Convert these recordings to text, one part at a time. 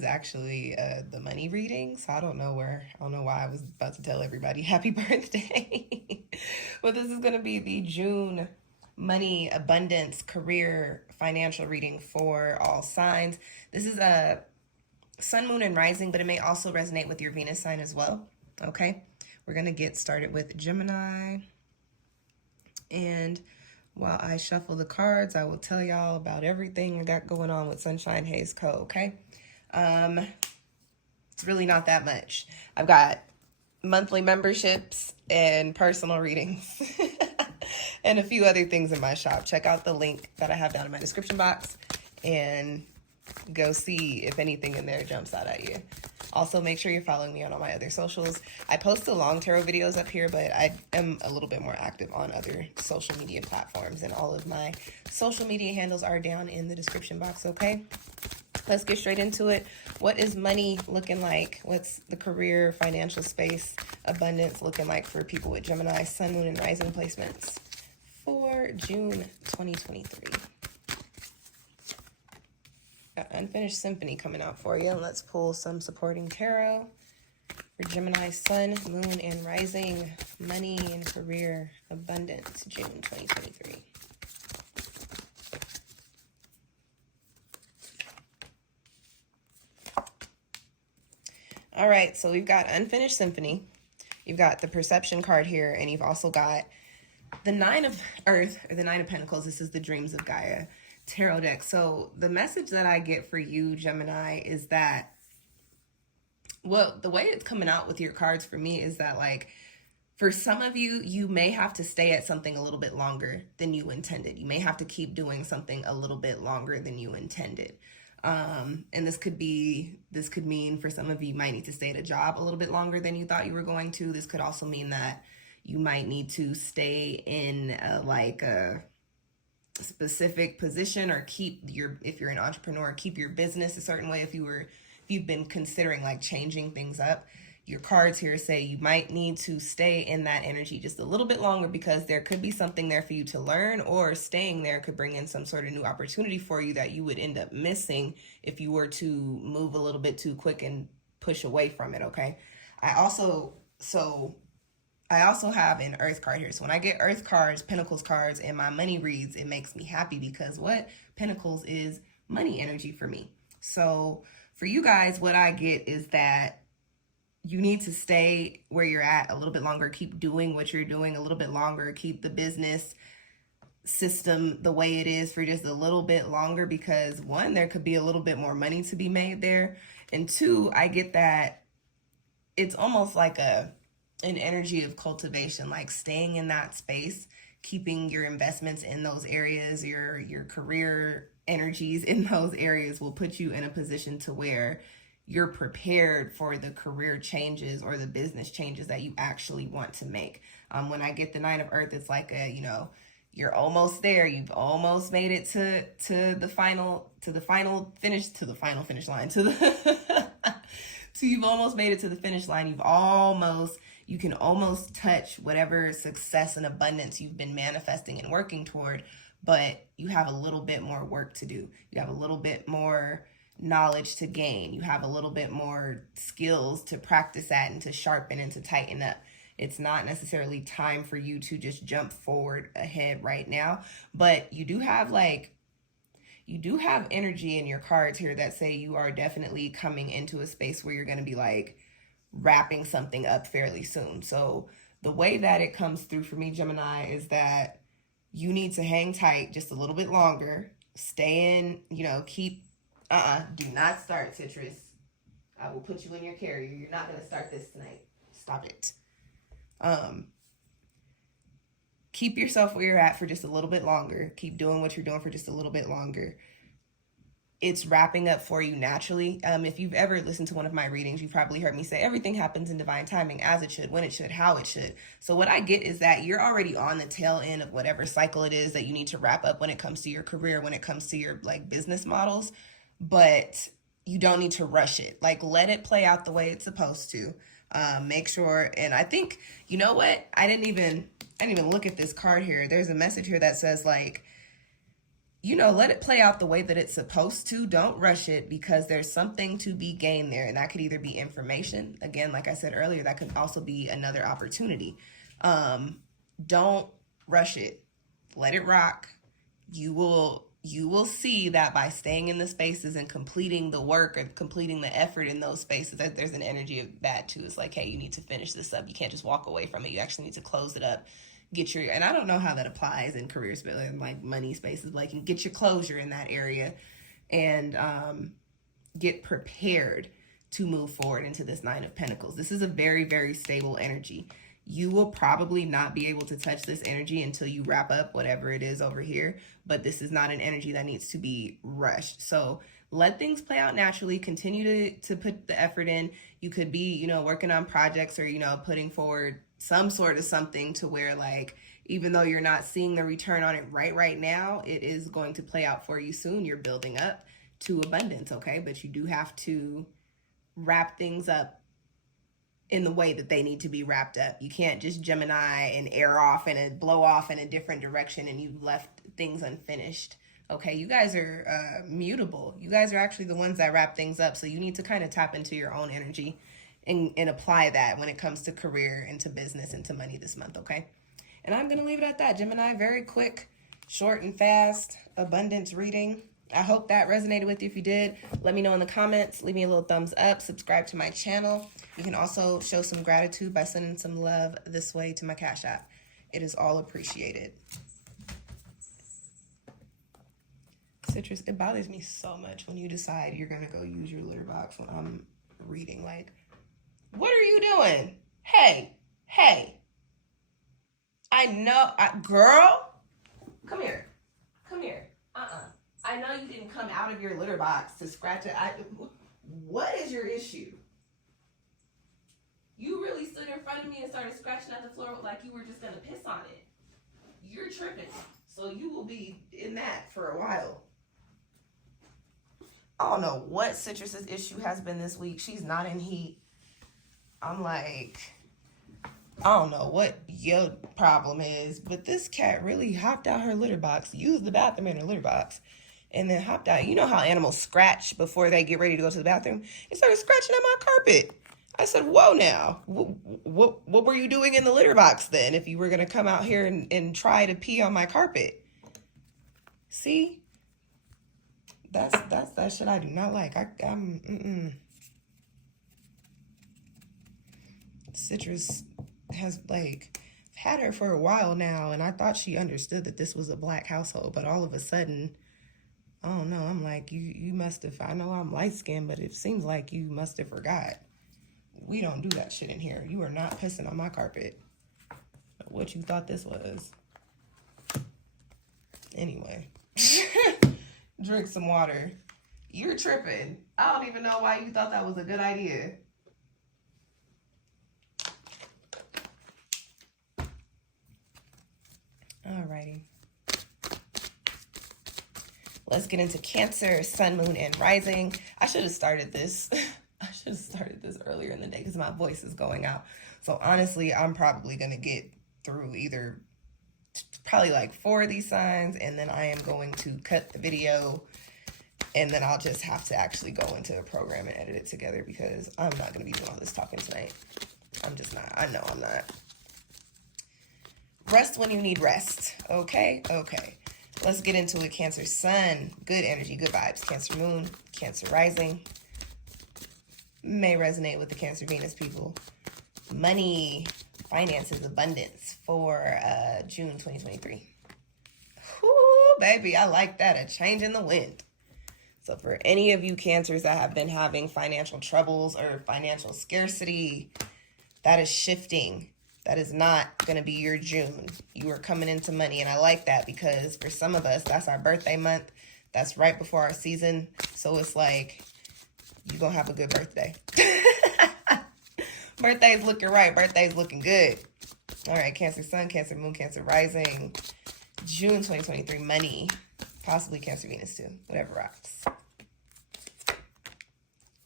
Is actually the money reading, so I don't know why I was about to tell everybody happy birthday. But this is going to be the June money, abundance, career, financial reading for all signs. This is a sun, moon, and rising, but it may also resonate with your Venus sign as well. Okay, we're going to get started with Gemini. And while I shuffle the cards, I will tell y'all about everything I got going on with SunshinehazeCo, okay? It's really not that much. I've got monthly memberships and personal readings and a few other things in my shop. Check out the link that I have down in my description box and go see if anything in there jumps out at you. Also, make sure you're following me on all my other socials. I post the long tarot videos up here, but I am a little bit more active on other social media platforms, and all of my social media handles are down in the description box, okay? Let's get straight into it. What is money looking like? What's the career, financial space, abundance looking like for people with Gemini, sun, moon, and rising placements for June 2023? Got Unfinished Symphony coming out for you. Let's pull some supporting tarot for Gemini, sun, moon, and rising, money and career, abundance, June 2023. All right, so we've got Unfinished Symphony. You've got the Perception card here, and you've also got the Nine of Earth, or the Nine of Pentacles. This is the Dreams of Gaia tarot deck. So the message that I get for you, Gemini, is that, well, the way it's coming out with your cards for me is that, like, for some of you, you may have to stay at something a little bit longer than you intended. You may have to keep doing something a little bit longer than you intended. And this could mean for some of you, you might need to stay at a job a little bit longer than you thought you were going to. This could also mean that you might need to stay in a specific position, or if you're an entrepreneur, keep your business a certain way. If you've been considering like changing things up, your cards here say you might need to stay in that energy just a little bit longer, because there could be something there for you to learn, or staying there could bring in some sort of new opportunity for you that you would end up missing if you were to move a little bit too quick and push away from it, okay? I also have an Earth card here. So when I get Earth cards, Pentacles cards, and my money reads, it makes me happy, because what? Pentacles is money energy for me. So for you guys, what I get is that you need to stay where you're at a little bit longer. Keep doing what you're doing a little bit longer. Keep the business system the way it is for just a little bit longer, because one, there could be a little bit more money to be made there. And two, I get that it's almost like an energy of cultivation, like staying in that space, keeping your investments in those areas, your career energies in those areas will put you in a position to where you're prepared for the career changes or the business changes that you actually want to make. When I get the Nine of Earth, it's like you're almost there. You've almost made it to the final finish line. You've almost made it to the finish line. You can almost touch whatever success and abundance you've been manifesting and working toward, but you have a little bit more work to do. You have a little bit more knowledge to gain. You have a little bit more skills to practice at and to sharpen and to tighten up. It's not necessarily time for you to just jump forward ahead right now, but you do have energy in your cards here that say you are definitely coming into a space where you're going to be like wrapping something up fairly soon. So the way that it comes through for me, Gemini, is that you need to hang tight just a little bit longer. Stay in, do not start, Citrus. I will put you in your carrier. You're not going to start this tonight. Stop it. Keep yourself where you're at for just a little bit longer. Keep doing what you're doing for just a little bit longer. It's wrapping up for you naturally. If you've ever listened to one of my readings, you've probably heard me say everything happens in divine timing, as it should, when it should, how it should. So what I get is that you're already on the tail end of whatever cycle it is that you need to wrap up when it comes to your career, when it comes to your business models. But you don't need to rush it. Let it play out the way it's supposed to. Make sure. And I think, you know what? I didn't even look at this card here. There's a message here that says you know, let it play out the way that it's supposed to. Don't rush it, because there's something to be gained there. And that could either be information. Again, like I said earlier, that could also be another opportunity. Don't rush it. Let it rock. You will see that by staying in the spaces and completing the work or completing the effort in those spaces, that there's an energy of that too. It's like, hey, you need to finish this up. You can't just walk away from it. You actually need to close it up. Get your, and I don't know how that applies in career space and like money spaces, like you get your closure in that area and get prepared to move forward into this Nine of Pentacles. This is a very, very stable energy. You will probably not be able to touch this energy until you wrap up whatever it is over here, but this is not an energy that needs to be rushed. So let things play out naturally. Continue to put the effort in. You could be, you know, working on projects or, you know, putting forward some sort of something to where, like, even though you're not seeing the return on it right now, it is going to play out for you soon. You're building up to abundance, okay? But you do have to wrap things up in the way that they need to be wrapped up. You can't just Gemini and air off and blow off in a different direction and you left things unfinished. Okay, you guys are mutable. You guys are actually the ones that wrap things up. So you need to kind of tap into your own energy and apply that when it comes to career, into business, into money this month, okay? And I'm going to leave it at that, Gemini. Very quick, short and fast, abundance reading. I hope that resonated with you. If you did, let me know in the comments. Leave me a little thumbs up. Subscribe to my channel. You can also show some gratitude by sending some love this way to my Cash App. It is all appreciated. Citrus, it bothers me so much when you decide you're going to go use your litter box when I'm reading. Like, what are you doing? Hey. I know, girl, come here. I know you didn't come out of your litter box to scratch it. What is your issue? You really stood in front of me and started scratching at the floor like you were just going to piss on it. You're tripping. So you will be in that for a while. I don't know what Citrus's issue has been this week. She's not in heat. I'm like, I don't know what your problem is, but this cat really hopped out her litter box, used the bathroom in her litter box, and then hopped out. You know how animals scratch before they get ready to go to the bathroom? It started scratching at my carpet. I said, whoa now, what were you doing in the litter box then if you were going to come out here and try to pee on my carpet? See? That's that shit I do not like. Citrus has, like, had her for a while now, and I thought she understood that this was a black household, but all of a sudden, I don't know, I'm like, you must have, I know I'm light-skinned, but it seems like you must have forgot. We don't do that shit in here. You are not pissing on my carpet. What you thought this was. Anyway. Drink some water. You're tripping. I don't even know why you thought that was a good idea. Alrighty. Let's get into Cancer, Sun, Moon, and Rising. I should have started this. Earlier in the day because my voice is going out. So honestly, I'm probably going to get through either probably like 4 of these signs, and then I am going to cut the video, and then I'll just have to actually go into a program and edit it together because I'm not going to be doing all this talking tonight. I'm just not. I know I'm not. Rest when you need rest. Okay? Okay. Let's get into it. Cancer Sun, good energy, good vibes. Cancer Moon, Cancer Rising. May resonate with the Cancer Venus people. Money, finances, abundance for June 2023. Whoo, baby, I like that. A change in the wind. So for any of you Cancers that have been having financial troubles or financial scarcity, that is shifting. That is not going to be your June. You are coming into money, and I like that because for some of us, that's our birthday month. That's right before our season. So it's like, you're going to have a good birthday. Birthday's looking right. Birthday's looking good. All right, Cancer Sun, Cancer Moon, Cancer Rising. June 2023, money. Possibly Cancer Venus too. Whatever rocks.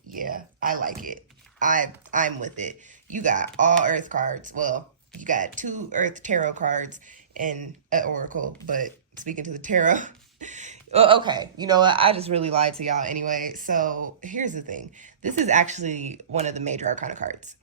Yeah, I like it. I'm with it. You got all Earth cards. Well, you got 2 Earth Tarot cards and an Oracle. But speaking to the Tarot, Okay, you know what? I just really lied to y'all anyway. So here's the thing. This is actually one of the major arcana cards.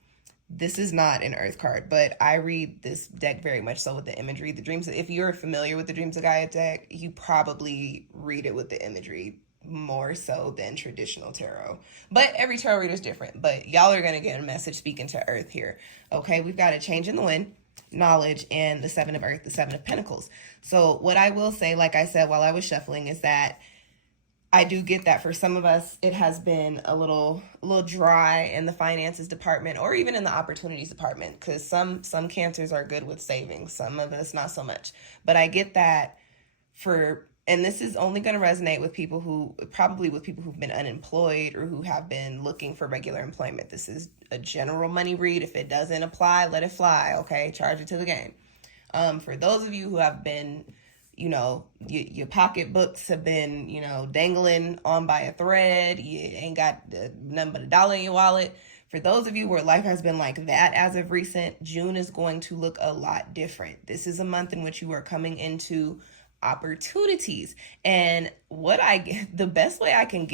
This is not an earth card, but I read this deck very much so with the imagery. The dreams, if you're familiar with the Dreams of Gaia deck, you probably read it with the imagery more so than traditional tarot. But every tarot reader is different. But y'all are going to get a message speaking to earth here. Okay, we've got a change in the wind, knowledge, and the Seven of Earth, the Seven of Pentacles. So what I will say, like I said while I was shuffling, is that I do get that for some of us, it has been a little dry in the finances department or even in the opportunities department, because some cancers are good with savings, some of us not so much. But I get that and this is only going to resonate with people who've been unemployed or who have been looking for regular employment. This is a general money read. If it doesn't apply, let it fly, okay? Charge it to the game. For those of you who have been, your pocketbooks have been, dangling on by a thread. You ain't got nothing but $1 in your wallet. For those of you where life has been like that as of recent, June is going to look a lot different. This is a month in which you are coming into opportunities. And the best way I can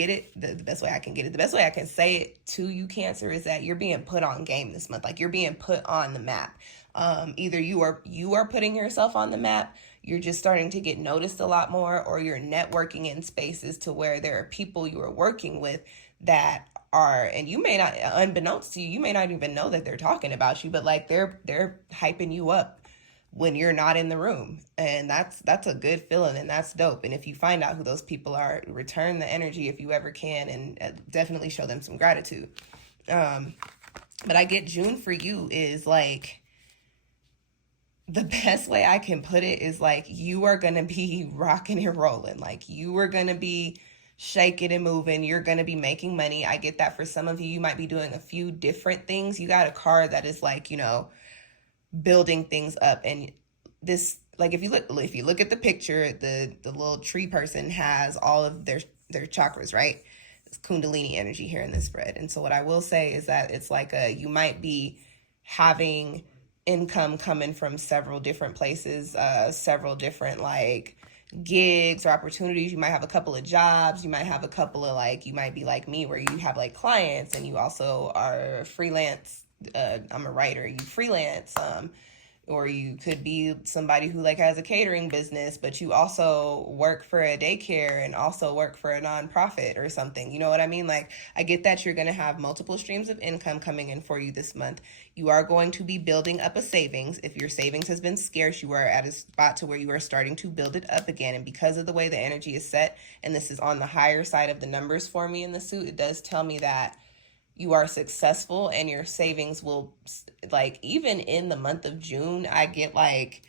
say it to you, Cancer, is that you're being put on game this month. Like, you're being put on the map. Either you are putting yourself on the map, you're just starting to get noticed a lot more, or you're networking in spaces to where there are people you are working with that are, and you may not, unbeknownst to you, you may not even know that they're talking about you, but like they're hyping you up when you're not in the room. And that's a good feeling, and that's dope. And if you find out who those people are, return the energy if you ever can, and definitely show them some gratitude. But I get June for you is like, the best way I can put it is like, you are going to be rocking and rolling. Like, you are going to be shaking and moving. You're going to be making money. I get that for some of you. You might be doing a few different things. You got a card that is like, building things up. And this, like, if you look at the picture, the little tree person has all of their chakras, right? It's Kundalini energy here in this spread. And so what I will say is that it's like you might be having income coming from several different places, several different like gigs or opportunities. You might have a couple of jobs. You might have a couple of you might be like me where you have like clients and you also are freelance. I'm a writer, you freelance. Or you could be somebody who like has a catering business, but you also work for a daycare and also work for a nonprofit or something. You know what I mean? Like, I get that you're going to have multiple streams of income coming in for you this month. You are going to be building up a savings. If your savings has been scarce, you are at a spot to where you are starting to build it up again. And because of the way the energy is set, and this is on the higher side of the numbers for me in the suit, it does tell me that you are successful and your savings will, like, even in the month of June, I get like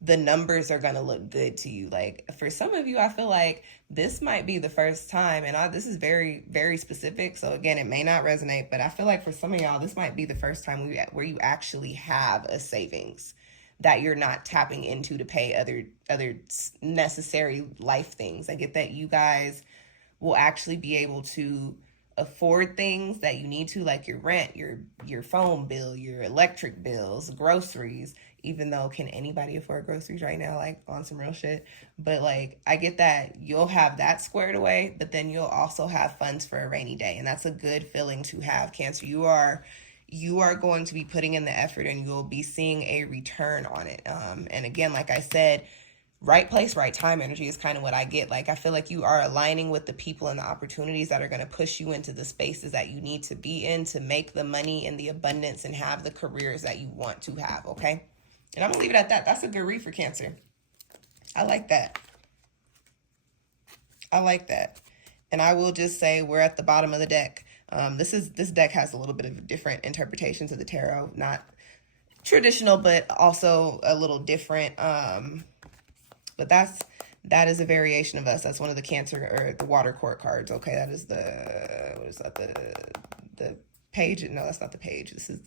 the numbers are going to look good to you. Like, for some of you, I feel like this might be the first time, and this is very, very specific. So again, it may not resonate, but I feel like for some of y'all, this might be the first time where you actually have a savings that you're not tapping into to pay other necessary life things. I get that you guys will actually be able to afford things that you need to, like your rent, your phone bill, your electric bills, groceries, even though can anybody afford groceries right now, like on some real shit? But like, I get that you'll have that squared away, but then you'll also have funds for a rainy day. And that's a good feeling to have, Cancer. You are going to be putting in the effort and you'll be seeing a return on it. And again, like I said, right place, right time energy is kind of what I get. Like, I feel like you are aligning with the people and the opportunities that are going to push you into the spaces that you need to be in to make the money and the abundance and have the careers that you want to have, okay? And I'm going to leave it at that. That's a good read for Cancer. I like that. And I will just say we're at the bottom of the deck. This deck has a little bit of different interpretations of the tarot. Not traditional, but also a little different. But that is a variation of us. That's one of the Cancer or the water court cards. Okay, that is the page. No, that's not the page. This is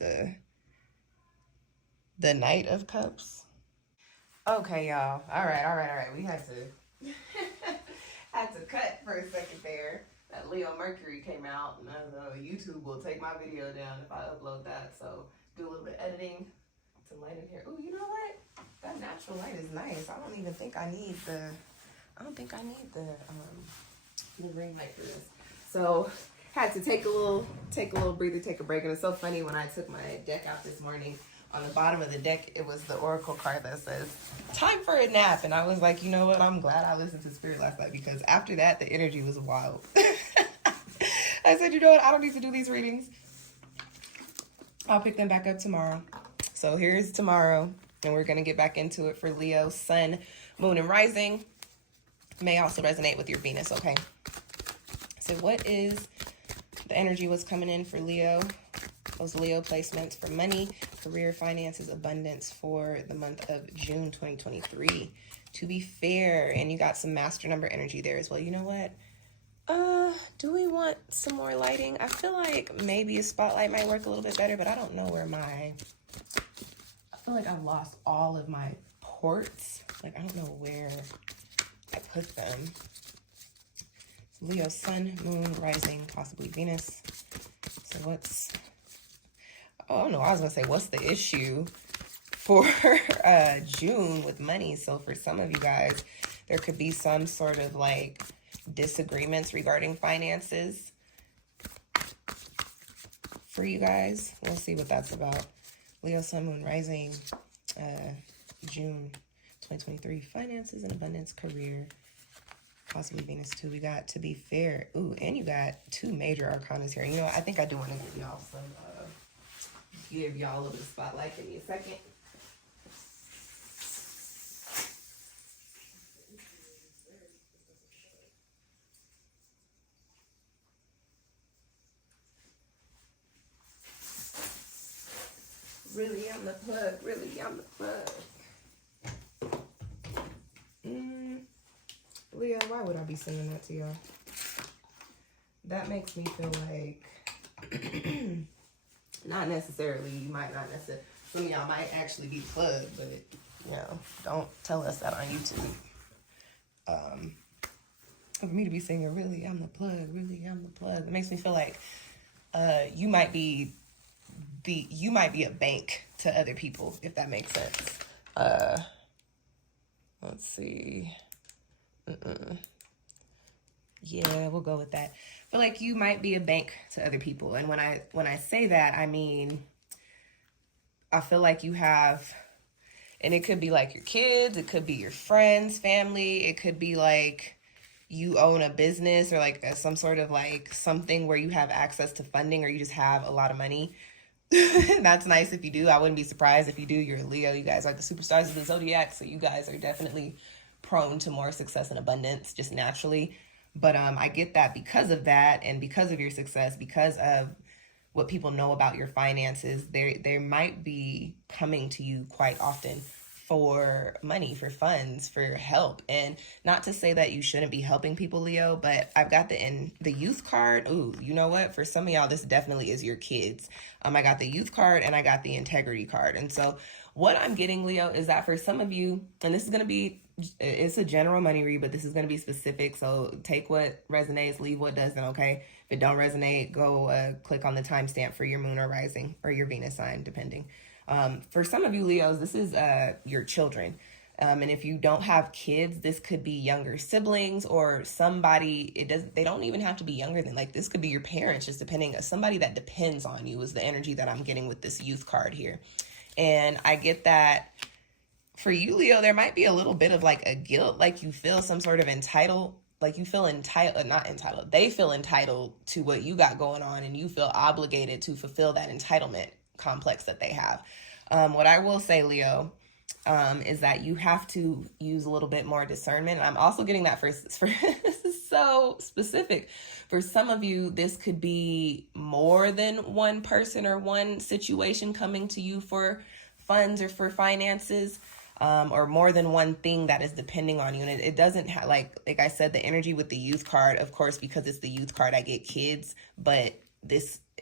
the Knight of Cups. Okay, y'all. All right. We had to had to cut for a second there. That Leo Mercury came out, and YouTube will take my video down if I upload that. So do a little bit of editing. Some light in here. Oh, you know what? That natural light is nice. I don't even think I need I don't think I need the green light for this. So had to take a little breather, take a break. And it's so funny, when I took my deck out this morning, on the bottom of the deck, it was the oracle card that says, time for a nap. And I was like, you know what? I'm glad I listened to Spirit last night, because after that, the energy was wild. I said, you know what? I don't need to do these readings. I'll pick them back up tomorrow. So here's tomorrow, and we're going to get back into it for Leo, Sun, Moon, and Rising. May also resonate with your Venus, okay? So what is the energy, what's coming in for Leo? Those Leo placements for money, career, finances, abundance for the month of June 2023. To be fair, and you got some master number energy there as well. You know what? Do we want some more lighting? I feel like maybe a spotlight might work a little bit better, but I don't know where I feel like I've lost all of my ports. Like, I don't know where I put them. Leo, Sun, Moon, Rising, possibly Venus. So what's, oh no, I was gonna say, what's the issue for June with money? So for some of you guys, there could be some sort of like disagreements regarding finances for you guys. We'll see what that's about. Leo, Sun, Moon, Rising, June 2023. Finances and abundance, career, possibly Venus too. We got to be fair. Ooh, and you got two major arcanas here. You know, I think I do want to give y'all some, give y'all a little bit of spotlight. Give me a second. Really, I'm the plug. Really, I'm the plug. Leo, why would I be sending that to y'all? That makes me feel like, not necessarily, you might not necessarily, some of y'all might actually be plugged, but, you know, don't tell us that on YouTube. For me to be singing, really, I'm the plug, really, I'm the plug, it makes me feel like you might be a bank to other people, if that makes sense. Let's see. Yeah, we'll go with that. I feel like you might be a bank to other people. And when I say that, I mean, I feel like you have, and it could be like your kids, it could be your friends, family, it could be like you own a business or like some sort of like something where you have access to funding, or you just have a lot of money. That's nice if you do. I wouldn't be surprised if you do. You're a Leo. You guys are the superstars of the zodiac, so you guys are definitely prone to more success and abundance just naturally. But I get that because of that, and because of your success, because of what people know about your finances, they might be coming to you quite often for money, for funds, for help. And not to say that you shouldn't be helping people, Leo, but I've got the youth card. Ooh, you know what? For some of y'all, this definitely is your kids. I got the youth card and I got the integrity card. And so what I'm getting, Leo, is that for some of you, and this is going to be, it's a general money read, but this is going to be specific. So take what resonates, leave what doesn't, okay? If it don't resonate, go click on the timestamp for your moon or rising or your Venus sign, depending. For some of you Leos, this is your children. And if you don't have kids, this could be younger siblings or somebody, they don't even have to be younger than, like, this could be your parents, just depending on somebody that depends on you is the energy that I'm getting with this youth card here. And I get that for you, Leo, there might be a little bit of like a guilt, like you feel some sort of entitled, like you feel entitled, not entitled, they feel entitled to what you got going on, and you feel obligated to fulfill that entitlement complex that they have. What I will say, Leo, is that you have to use a little bit more discernment. And I'm also getting that for this is so specific. For some of you, this could be more than one person or one situation coming to you for funds or for finances, or more than one thing that is depending on you. And it doesn't have, like I said, the energy with the youth card, of course, because it's the youth card, I get kids, but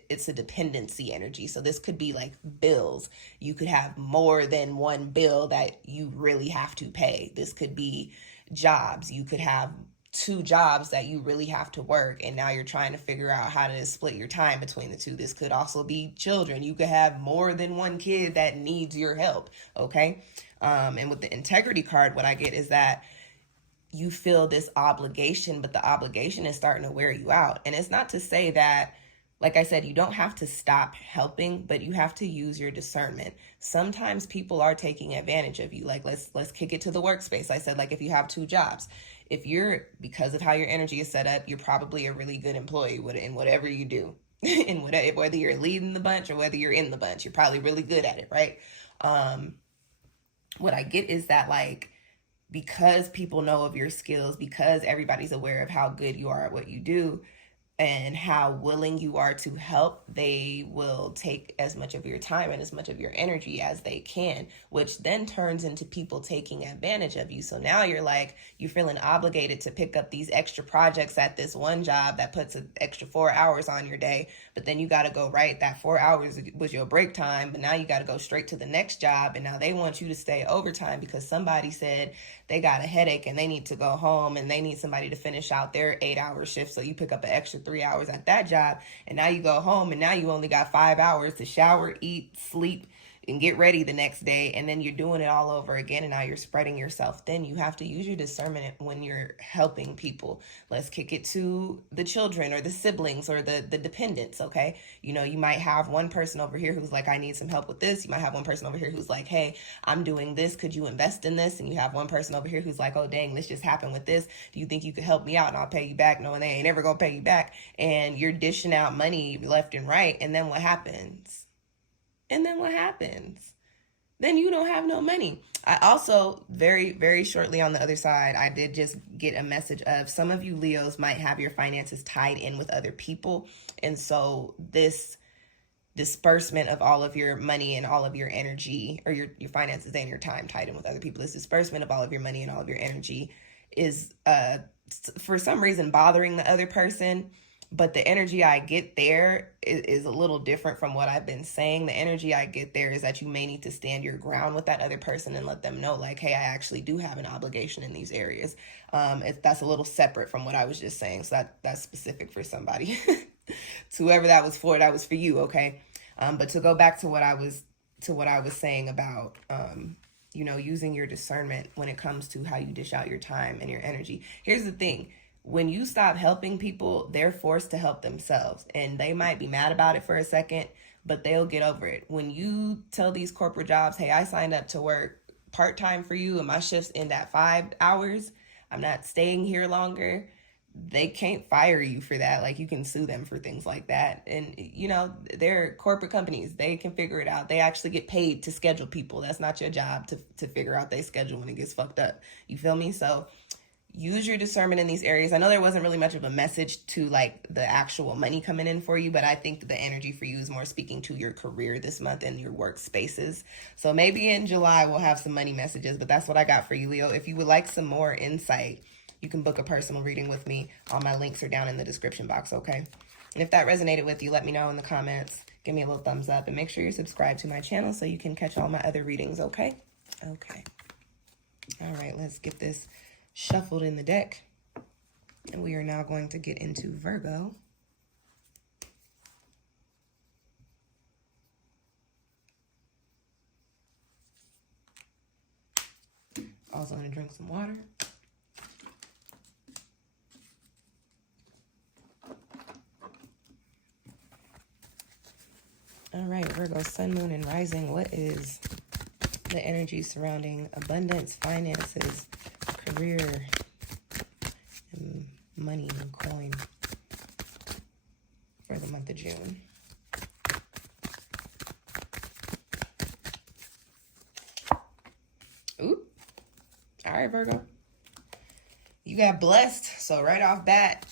it's a dependency energy. So this could be like bills. You could have more than one bill that you really have to pay. This could be jobs. You could have 2 jobs that you really have to work, and now you're trying to figure out how to split your time between the 2. This could also be children. You could have more than one kid that needs your help, okay? And with the integrity card, what I get is that you feel this obligation, but the obligation is starting to wear you out. And it's not to say that, like I said, you don't have to stop helping, but you have to use your discernment. Sometimes people are taking advantage of you. Like, let's kick it to the workspace. I said, like, if you have 2 jobs, if you're, because of how your energy is set up, you're probably a really good employee in whatever you do. And whether you're leading the bunch or whether you're in the bunch, you're probably really good at it, right? What I get is that, like, because people know of your skills, because everybody's aware of how good you are at what you do and how willing you are to help, they will take as much of your time and as much of your energy as they can, which then turns into people taking advantage of you. So now you're feeling obligated to pick up these extra projects at this one job that puts an extra 4 hours on your day, but then you got to go, right, that 4 hours was your break time, but now you got to go straight to the next job, and now they want you to stay overtime because somebody said they got a headache and they need to go home and they need somebody to finish out their 8-hour shift. So you pick up an extra 3 hours at that job, and now you go home and now you only got 5 hours to shower, eat, sleep, and get ready the next day, and then you're doing it all over again, and now you're spreading yourself thin. You have to use your discernment when you're helping people. Let's kick it to the children or the siblings or the dependents, okay? You might have one person over here who's like, I need some help with this. You might have one person over here who's like, hey, I'm doing this. Could you invest in this? And you have one person over here who's like, oh, dang, this just happened with this. Do you think you could help me out and I'll pay you back? No, and they ain't ever gonna pay you back. And you're dishing out money left and right. And then what happens? Then you don't have no money. I also, very, very shortly on the other side, I did just get a message of some of you Leos might have your finances tied in with other people. And so this disbursement of all of your money and all of your energy, or your finances and your time tied in with other people, this disbursement of all of your money and all of your energy is for some reason bothering the other person. But the energy I get there is a little different from what I've been saying. The energy I get there is that you may need to stand your ground with that other person and let them know, like, hey, I actually do have an obligation in these areas. That's a little separate from what I was just saying. So that's specific for somebody. To whoever that was for you, okay? But to go back to what I was saying about using your discernment when it comes to how you dish out your time and your energy. Here's the thing. When you stop helping people, they're forced to help themselves, and they might be mad about it for a second, but they'll get over it. When you tell these corporate jobs, hey, I signed up to work part-time for you and my shifts end at 5 hours, I'm not staying here longer, they can't fire you for that. Like, you can sue them for things like that. And, they're corporate companies. They can figure it out. They actually get paid to schedule people. That's not your job to figure out their schedule when it gets fucked up. You feel me? So use your discernment in these areas. I know there wasn't really much of a message to like the actual money coming in for you, but I think the energy for you is more speaking to your career this month and your workspaces. So maybe in July we'll have some money messages, but that's what I got for you, Leo. If you would like some more insight, you can book a personal reading with me. All my links are down in the description box, okay? And if that resonated with you, let me know in the comments. Give me a little thumbs up and make sure you're subscribed to my channel so you can catch all my other readings, okay? Okay. All right, let's get this shuffled in the deck, and we are now going to get into Virgo. Also going to drink some water. All right, Virgo, sun, moon, and rising. What is the energy surrounding abundance, finances, career, and money and coin for the month of June? Ooh. All right, Virgo. You got blessed. So right off bat,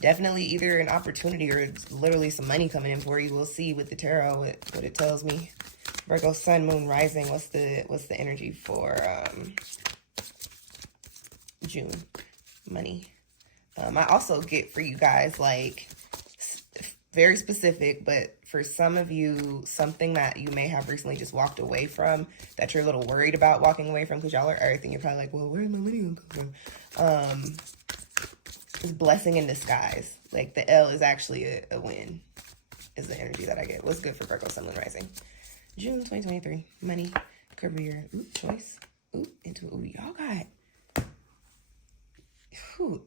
definitely either an opportunity or it's literally some money coming in for you. We'll see with the tarot what it tells me. Virgo, sun, moon, rising. What's the energy for June? Money. I also get for you guys, like, very specific, but for some of you, something that you may have recently just walked away from that you're a little worried about walking away from, because y'all are everything. You're probably like, well, where's my money gonna come from? Is blessing in disguise. Like, the L is actually a win, is the energy that I get. What's good for Virgo, sun, moon, rising? June 2023. Money, career, choice, y'all got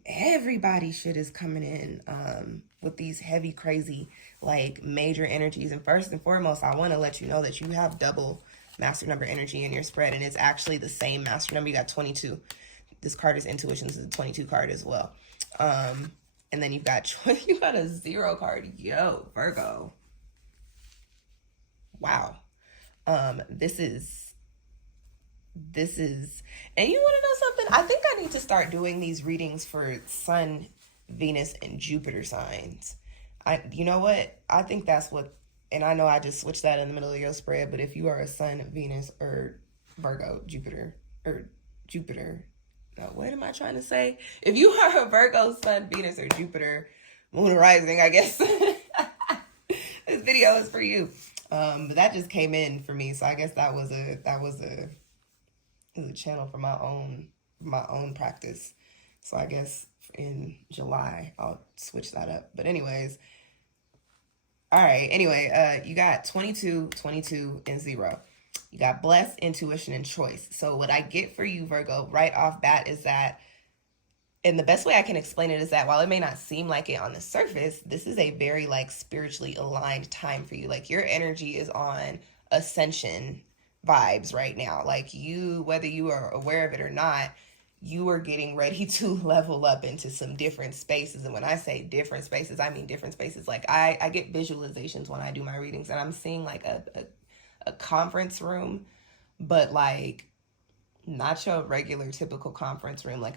everybody shit is coming in with these heavy, crazy, like major energies. And first and foremost, I want to let you know that you have double master number energy in your spread, and it's actually the same master number. You got 22. This card is intuition. This is a 22 card as well. And then you've got you got a 0 card. Yo, Virgo. Wow. This is, and you want to know something? I think I need to start doing these readings for Sun, Venus, and Jupiter signs. You know what? I think that's what, and I know I just switched that in the middle of your spread, but if you are a Sun, Venus, or Virgo, Jupiter, no, what am I trying to say? If you are a Virgo, Sun, Venus, or Jupiter, Moon rising, I guess this video is for you. But that just came in for me, so I guess that was a channel for my own practice. So I guess in July I'll switch that up. But anyways, all right. Anyway, you got 22, 22, and 0. You got blessed, intuition, and choice. So what I get for you, Virgo, right off bat is that, and the best way I can explain it is that while it may not seem like it on the surface, this is a very like spiritually aligned time for you. Like your energy is on ascension vibes right now. Like you, whether you are aware of it or not, you are getting ready to level up into some different spaces. And when I say different spaces, I mean different spaces. Like I get visualizations when I do my readings, and I'm seeing like a conference room, but like not your regular typical conference room. Like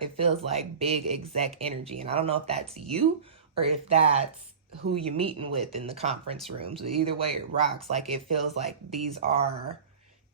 it feels like big exec energy, and I don't know if that's you or if that's who you're meeting with in the conference rooms. But either way, it rocks. Like it feels like these are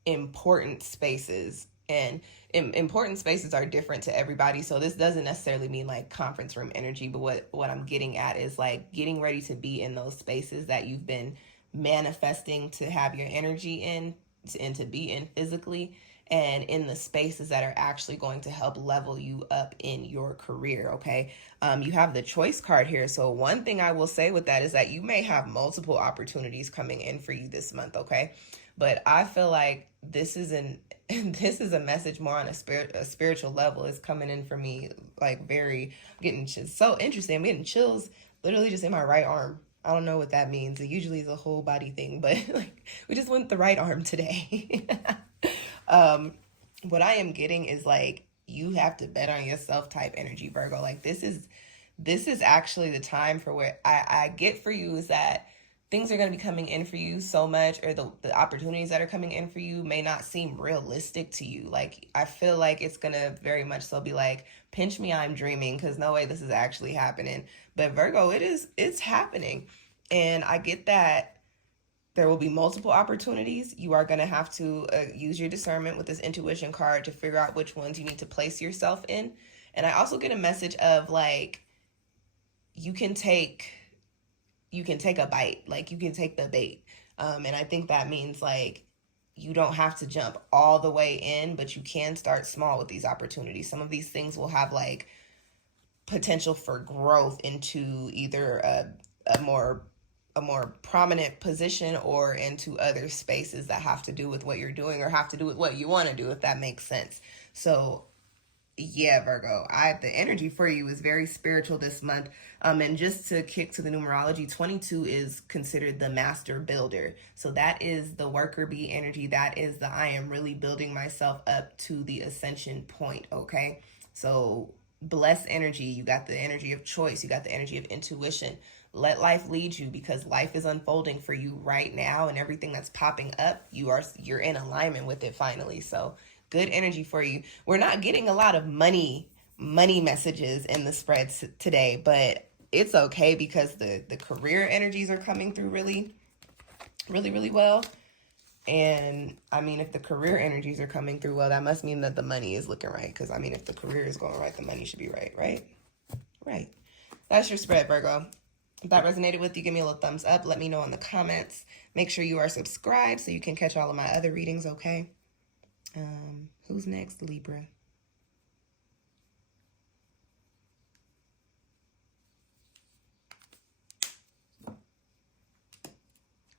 important spaces, and important spaces are different to everybody. So this doesn't necessarily mean like conference room energy, but what I'm getting at is like getting ready to be in those spaces that you've been manifesting to have your energy in and to be in physically, and in the spaces that are actually going to help level you up in your career, okay? You have the choice card here. So one thing I will say with that is that you may have multiple opportunities coming in for you this month, okay? But I feel like this is a message more on a spiritual level. It's coming in for me like getting so interesting. I'm getting chills literally just in my right arm. I don't know what that means. It usually is a whole body thing, but like we just went the right arm today. What I am getting is like you have to bet on yourself type energy, Virgo. Like this is actually the time for where I get for you is that things are going to be coming in for you so much, or the opportunities that are coming in for you may not seem realistic to you. Like I feel like it's going to very much so be like, pinch me, I'm dreaming, because no way this is actually happening. But Virgo, it's happening. And I get that there will be multiple opportunities. You are going to have to use your discernment with this intuition card to figure out which ones you need to place yourself in. And I also get a message of like, you can take a bite, like you can take the bait. And I think that means like, you don't have to jump all the way in, but you can start small with these opportunities. Some of these things will have like potential for growth into either a more prominent position or into other spaces that have to do with what you're doing or have to do with what you want to do, if that makes sense. So yeah, Virgo, the energy for you is very spiritual this month. And just to kick to the numerology, 22 is considered the master builder. So that is the worker bee energy. That is the I am really building myself up to the ascension point, okay? So blessed energy, you got the energy of choice, you got the energy of intuition. Let life lead you, because life is unfolding for you right now, and everything that's popping up, you're in alignment with it finally. So good energy for you. We're not getting a lot of money messages in the spreads today, but it's okay because the career energies are coming through really, really, really well. And I mean, if the career energies are coming through well, that must mean that the money is looking right. Because I mean, if the career is going right, the money should be right, right? Right. That's your spread, Virgo. If that resonated with you, give me a little thumbs up. Let me know in the comments. Make sure you are subscribed so you can catch all of my other readings, okay? Who's next? Libra.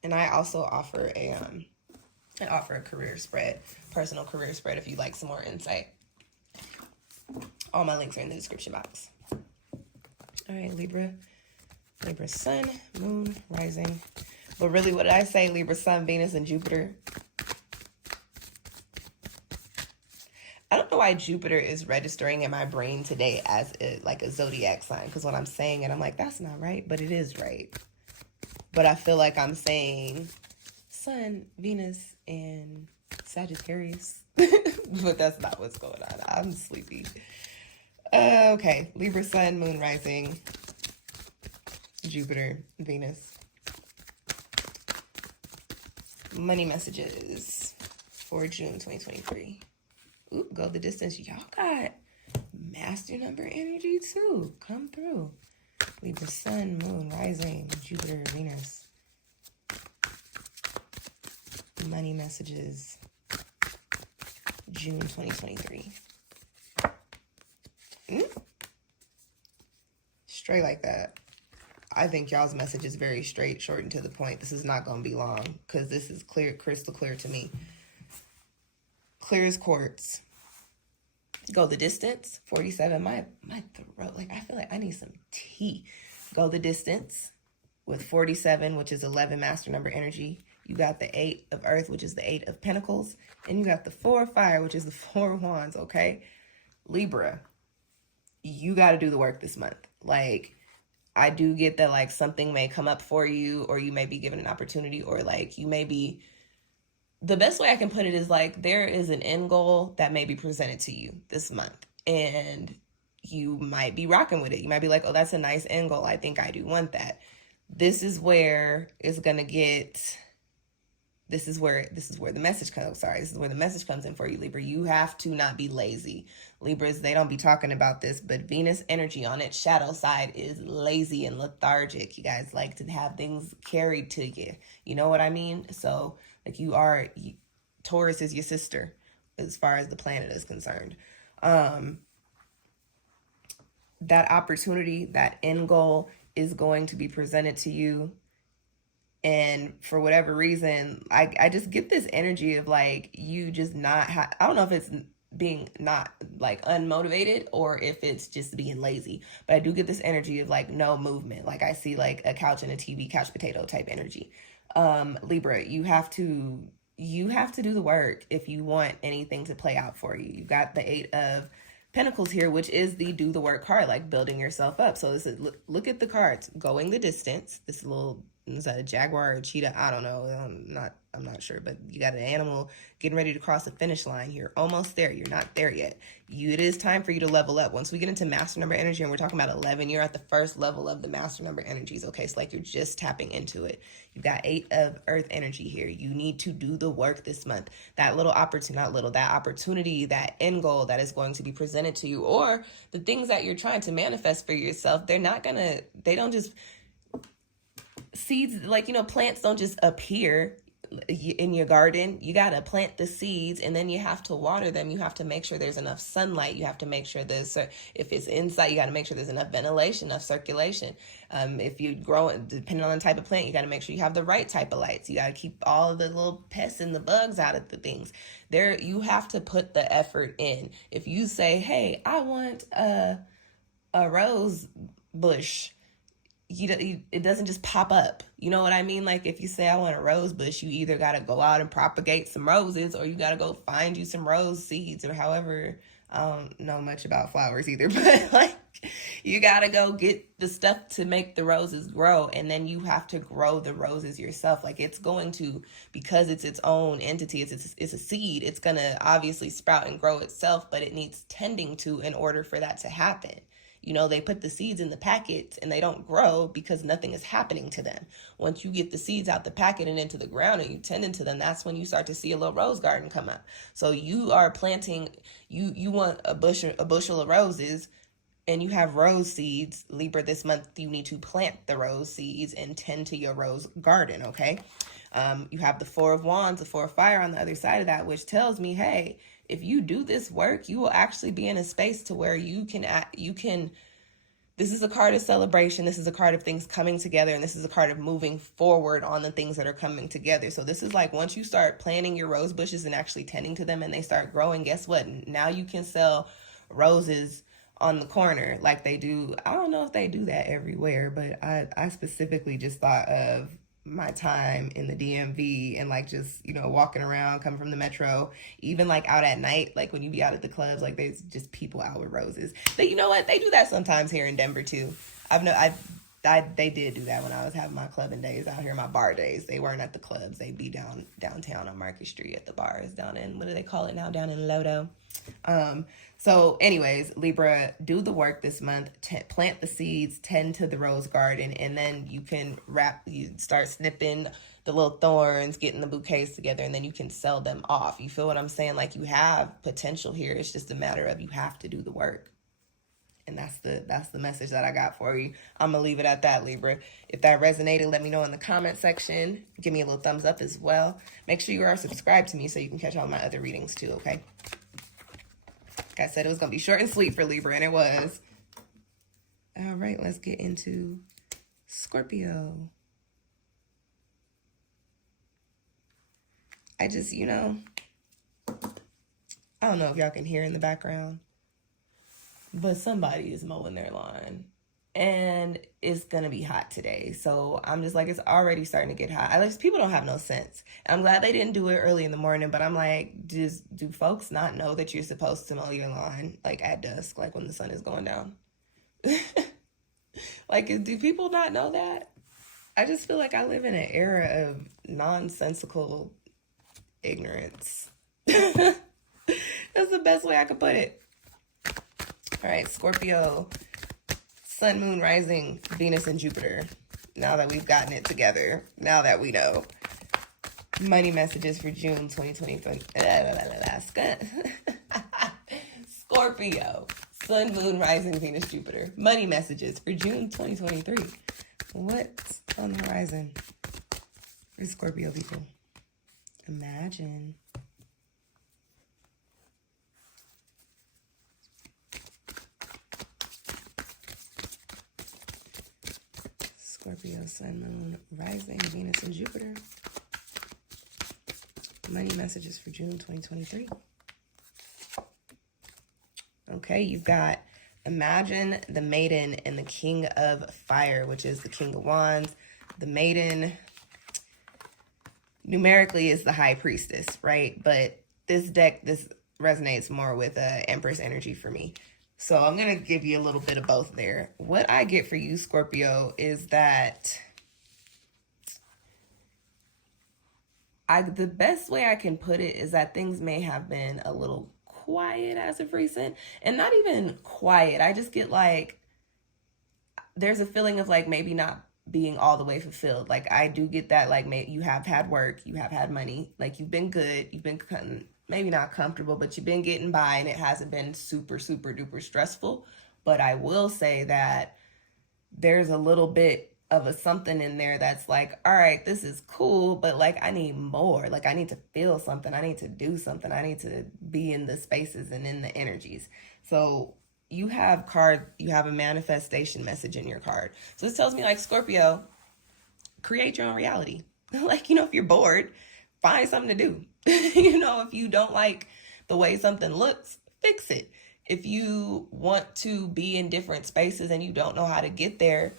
And I also offer a career spread, personal career spread, if you'd like some more insight. All my links are in the description box. All right, Libra. Libra sun, moon, rising. But really, what did I say? Libra sun, Venus, and Jupiter. I don't know why Jupiter is registering in my brain today as like a zodiac sign. Because when I'm saying it, I'm like, that's not right. But it is right. But I feel like I'm saying sun, Venus, and Sagittarius. But that's not what's going on. I'm sleepy. Okay. Libra sun, moon, rising. Jupiter, Venus. Money messages for June 2023. Ooh, go the distance. Y'all got master number energy too. Come through. Libra sun, moon, rising, Jupiter, Venus. Money messages. June 2023. Straight like that. I think y'all's message is very straight, short, and to the point. This is not going to be long because this is clear, crystal clear to me. Clear as quartz. Go the distance. 47. My throat, like I feel like I need some tea. Go the distance with 47, which is 11 master number energy. You got the 8 of earth, which is the 8 of pentacles. And you got the 4 of fire, which is the 4 of wands, okay? Libra, you got to do the work this month. Like, I do get that, like, something may come up for you, or you may be given an opportunity, or, like, you may be... The best way I can put it is, like, there is an end goal that may be presented to you this month, and you might be rocking with it. You might be like, oh, that's a nice end goal. I think I do want that. This is where it's going to get... This is where the message comes. Sorry, this is where the message comes in for you, Libra. You have to not be lazy. Libras, they don't be talking about this, but Venus energy on its shadow side is lazy and lethargic. You guys like to have things carried to you. You know what I mean? So, like, Taurus is your sister as far as the planet is concerned. That opportunity, that end goal is going to be presented to you. And for whatever reason, I just get this energy of, like, you just not... I don't know if it's being not, like, unmotivated or if it's just being lazy. But I do get this energy of, like, no movement. Like, I see, like, a couch and a TV, couch potato type energy. Libra, you have to do the work if you want anything to play out for you. You've got the 8 of Pentacles here, which is the do the work card, like building yourself up. So this is, look at the cards. Going the distance. This little... Is that a jaguar or a cheetah? I don't know. I'm not sure. But you got an animal getting ready to cross the finish line. You're almost there. You're not there yet. It is time for you to level up. Once we get into master number energy, and we're talking about 11, you're at the first level of the master number energies. Okay, so like you're just tapping into it. You've got 8 of earth energy here. You need to do the work this month. That little opportunity, that opportunity, that end goal that is going to be presented to you, or the things that you're trying to manifest for yourself, they don't just... Seeds, like, plants don't just appear in your garden. You got to plant the seeds, and then you have to water them. You have to make sure there's enough sunlight. You have to make sure if it's inside, you got to make sure there's enough ventilation, enough circulation. If you grow, depending on the type of plant, you got to make sure you have the right type of lights. You got to keep all of the little pests and the bugs out of the things. You have to put the effort in. If you say, hey, I want a rose bush, it doesn't just pop up. You know what I mean? Like, if you say, I want a rose bush, you either got to go out and propagate some roses, or you got to go find you some rose seeds, or however. I don't know much about flowers either, but, like, you got to go get the stuff to make the roses grow, and then you have to grow the roses yourself. Like, it's going to, because it's its own entity, it's a seed, it's going to obviously sprout and grow itself, but it needs tending to in order for that to happen. They put the seeds in the packets and they don't grow because nothing is happening to them. Once you get the seeds out the packet and into the ground and you tend into them, that's when you start to see a little rose garden come up. So you are planting, you want a bushel of roses, and you have rose seeds. Libra, this month you need to plant the rose seeds and tend to your rose garden, okay? You have the 4 of wands, the 4 of fire on the other side of that, which tells me, hey, if you do this work, you will actually be in a space to where you can, this is a card of celebration. This is a card of things coming together. And this is a card of moving forward on the things that are coming together. So this is like, once you start planting your rose bushes and actually tending to them and they start growing, guess what? Now you can sell roses on the corner like they do. I don't know if they do that everywhere, but I specifically just thought of my time in the DMV and like just, you know, walking around, coming from the metro, even like out at night, like when you be out at the clubs, like there's just people out with roses. But you know what? They do that sometimes here in Denver too. They did do that when I was having my clubbing days out here, my bar days. They weren't at the clubs. They'd be downtown on Market Street at the bars down in, what do they call it now? Down in Lodo. So anyways, Libra, do the work this month, plant the seeds, tend to the rose garden, and then you can you start snipping the little thorns, getting the bouquets together, and then you can sell them off. You feel what I'm saying? Like you have potential here. It's just a matter of you have to do the work. And that's the message that I got for you. I'm going to leave it at that, Libra. If that resonated, let me know in the comment section. Give me a little thumbs up as well. Make sure you are subscribed to me so you can catch all my other readings too, okay? Like I said, it was going to be short and sweet for Libra, and it was. All right, let's get into Scorpio. I just, you know, I don't know if y'all can hear in the background, but somebody is mowing their lawn and it's going to be hot today. So I'm just like, it's already starting to get hot. At least people don't have no sense. And I'm glad they didn't do it early in the morning, but I'm like, just do folks not know that you're supposed to mow your lawn like at dusk, like when the sun is going down? Like, do people not know that? I just feel like I live in an era of nonsensical ignorance. That's the best way I could put it. All right, Scorpio, Sun, Moon, Rising, Venus, and Jupiter. Now that we've gotten it together, now that we know. Money messages for June 2020. Scorpio, Sun, Moon, Rising, Venus, Jupiter. Money messages for June 2023. What's on the horizon for Scorpio people? Imagine. Scorpio, Sun, Moon, Rising, Venus, and Jupiter. Money messages for June 2023. Okay, you've got Imagine, the Maiden, and the King of Fire, which is the King of Wands. The Maiden, numerically, is the High Priestess, right? But this deck, this resonates more with Empress energy for me. So I'm going to give you a little bit of both there. What I get for you, Scorpio, is that the best way I can put it is that things may have been a little quiet as of recent. And not even quiet. I just get like, there's a feeling of like maybe not being all the way fulfilled. Like I do get that, like you have had work, you have had money, like you've been good, you've been maybe not comfortable, but you've been getting by and it hasn't been super, super duper stressful. But I will say that there's a little bit of a something in there that's like, all right, this is cool, but like I need more. Like I need to feel something. I need to do something. I need to be in the spaces and in the energies. So you have a manifestation message in your card. So this tells me like, Scorpio, create your own reality. Like, you know, if you're bored, find something to do. You know, if you don't like the way something looks, fix it. If you want to be in different spaces and you don't know how to get there,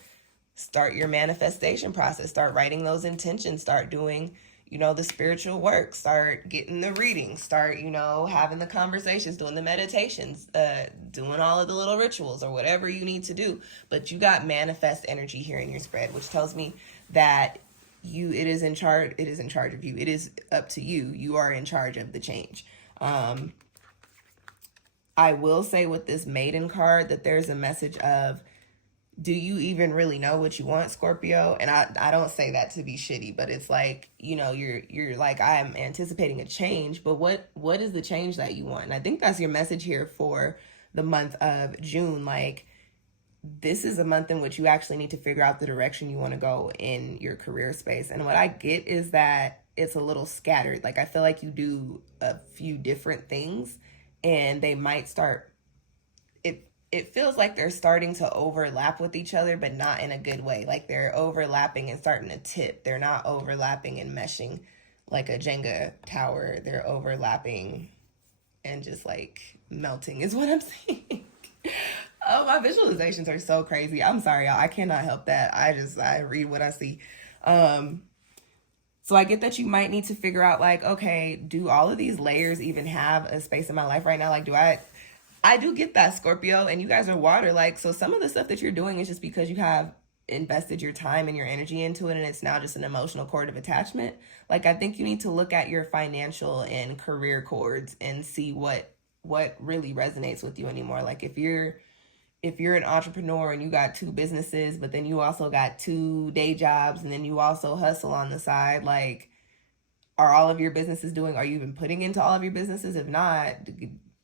start your manifestation process. Start writing those intentions. Start doing, you know, the spiritual work. Start getting the readings. Start, you know, having the conversations, doing the meditations, doing all of the little rituals or whatever you need to do. But you got manifest energy here in your spread, which tells me that it is in charge of you. It is up to you. You are in charge of the change. I will say with this Maiden card that there's a message of, do you even really know what you want, Scorpio? And I don't say that to be shitty, but it's like, you know, you're like, I'm anticipating a change, but what is the change that you want? And I think that's your message here for the month of June. Like, this is a month in which you actually need to figure out the direction you want to go in your career space. And what I get is that it's a little scattered. Like, I feel like you do a few different things and they might start, it feels like they're starting to overlap with each other, but not in a good way. Like they're overlapping and starting to tip. They're not overlapping and meshing like a Jenga tower. They're overlapping and just like melting is what I'm saying. Oh, my visualizations are so crazy. I'm sorry, y'all. I cannot help that. I read what I see. So I get that you might need to figure out, like, okay, do all of these layers even have a space in my life right now? Like, I do get that, Scorpio, and you guys are water. Like, so some of the stuff that you're doing is just because you have invested your time and your energy into it, and it's now just an emotional cord of attachment. Like, I think you need to look at your financial and career cords and see what really resonates with you anymore. Like, if you're an entrepreneur and you got 2 businesses, but then you also got 2 day jobs, and then you also hustle on the side, like, are all of your businesses are you even putting into all of your businesses? If not,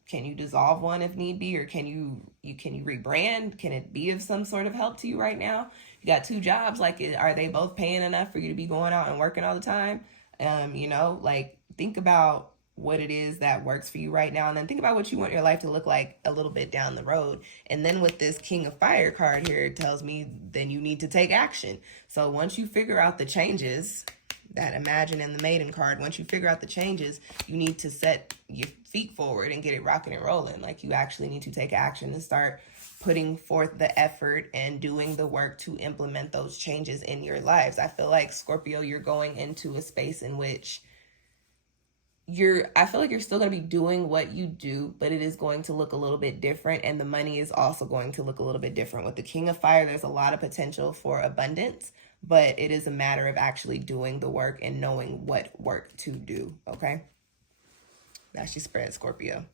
can you dissolve one if need be, or can you rebrand? Can it be of some sort of help to you right now? You got 2 jobs, like, are they both paying enough for you to be going out and working all the time? Like, think about what it is that works for you right now, and then think about what you want your life to look like a little bit down the road. And then with this King of Fire card here, it tells me then you need to take action. So once you figure out the changes, that Imagine and the Maiden card, once you figure out the changes, you need to set your feet forward and get it rocking and rolling. Like, you actually need to take action and start putting forth the effort and doing the work to implement those changes in your lives. I feel like, Scorpio, you're going into a space in which I feel like you're still going to be doing what you do, but it is going to look a little bit different, and the money is also going to look a little bit different. With the King of Fire, there's a lot of potential for abundance, but it is a matter of actually doing the work and knowing what work to do, okay? That's your spread, Scorpio.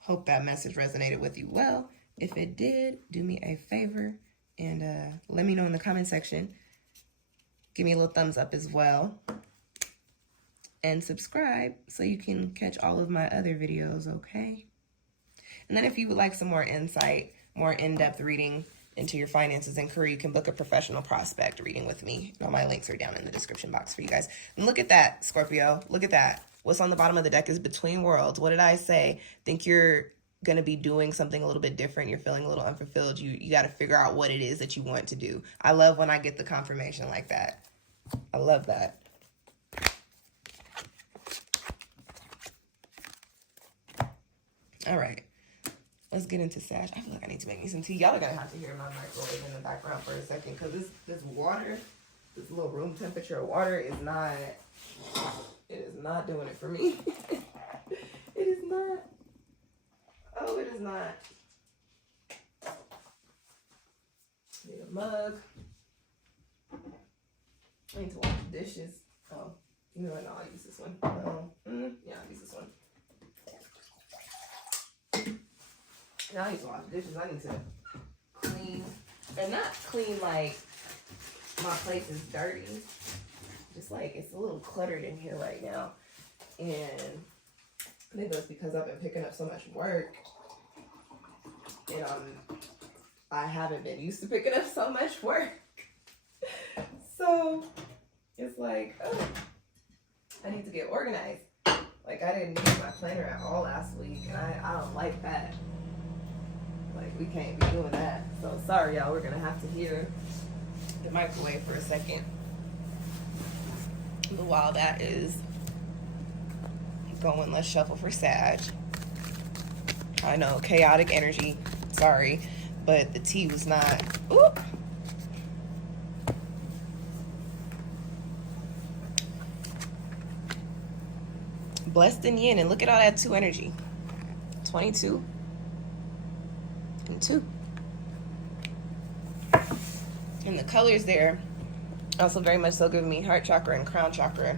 Hope that message resonated with you well. If it did, do me a favor and let me know in the comment section. Give me a little thumbs up as well. And subscribe so you can catch all of my other videos, okay? And then if you would like some more insight, more in-depth reading into your finances and career, you can book a professional prospect reading with me. All my links are down in the description box for you guys. And look at that, Scorpio. Look at that. What's on the bottom of the deck is Between Worlds. What did I say? Think you're going to be doing something a little bit different. You're feeling a little unfulfilled. You got to figure out what it is that you want to do. I love when I get the confirmation like that. I love that. All right, let's get into Sag. I feel like I need to make me some tea. Y'all are going to have to hear my microwave in the background for a second, because this water, this little room temperature water is not doing it for me. It is not. Oh, it is not. Need a mug. I need to wash the dishes. Oh, you know what? No, I'll use this one. Yeah, I'll use this one. Now I need to wash the dishes. I need to clean, and not clean like my place is dirty. Just like it's a little cluttered in here right now. And I think that's because I've been picking up so much work. And I haven't been used to picking up so much work. So it's like, oh, I need to get organized. Like, I didn't use my planner at all last week, and I don't like that. Like, we can't be doing that. So sorry, y'all. We're gonna have to hear the microwave for a second. But while that is going, let's shuffle for Sag. I know, chaotic energy. Sorry, but the tea was not. Ooh. Blessed in yin, and look at all that 2 energy. 22 and 2. And the colors there also very much so giving me heart chakra and crown chakra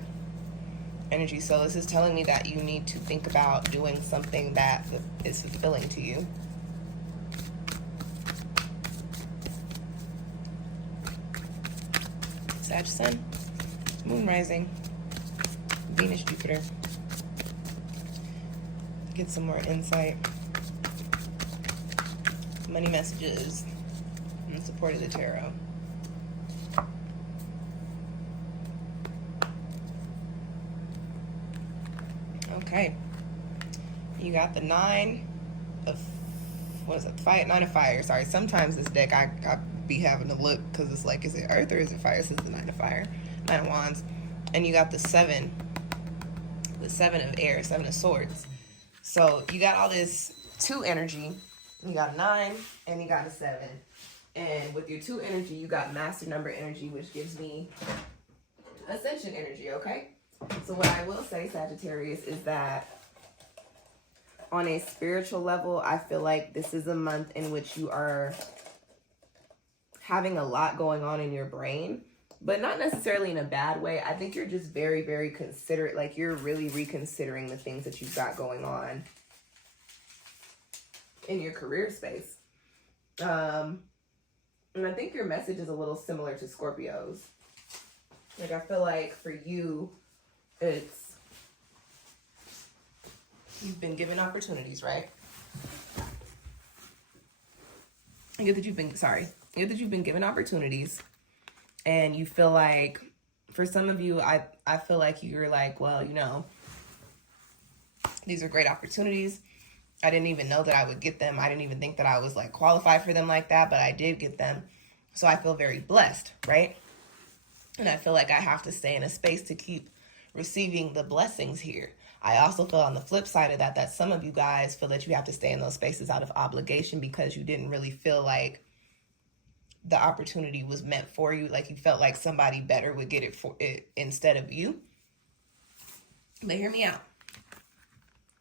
energy. So this is telling me that you need to think about doing something that is fulfilling to you. Sag Sun, Moon Rising, Venus Jupiter. Get some more insight. Money messages in support of the tarot. Okay. You got the 9 of, what is it? 9 of Fire. Sorry, sometimes this deck I be having to look because it's like, is it Earth or is it Fire? This is the 9 of Fire. 9 of Wands. And you got the 7 of Air, 7 of Swords. So you got all this 2 energy, you got a 9, and you got a 7. And with your 2 energy, you got master number energy, which gives me ascension energy, okay? So what I will say, Sagittarius, is that on a spiritual level, I feel like this is a month in which you are having a lot going on in your brain, but not necessarily in a bad way. I think you're just very, very considerate. Like, you're really reconsidering the things that you've got going on in your career space. And I think your message is a little similar to Scorpio's. Like, I feel like for you, it's, you've been given opportunities, right? I get that you've been given opportunities, and you feel like, for some of you, I feel like you're like, well, you know, these are great opportunities. I didn't even know that I would get them. I didn't even think that I was like qualified for them like that, but I did get them. So I feel very blessed, right? And I feel like I have to stay in a space to keep receiving the blessings here. I also feel on the flip side of that, that some of you guys feel that you have to stay in those spaces out of obligation because you didn't really feel like the opportunity was meant for you. Like, you felt like somebody better would get it for it instead of you. But hear me out.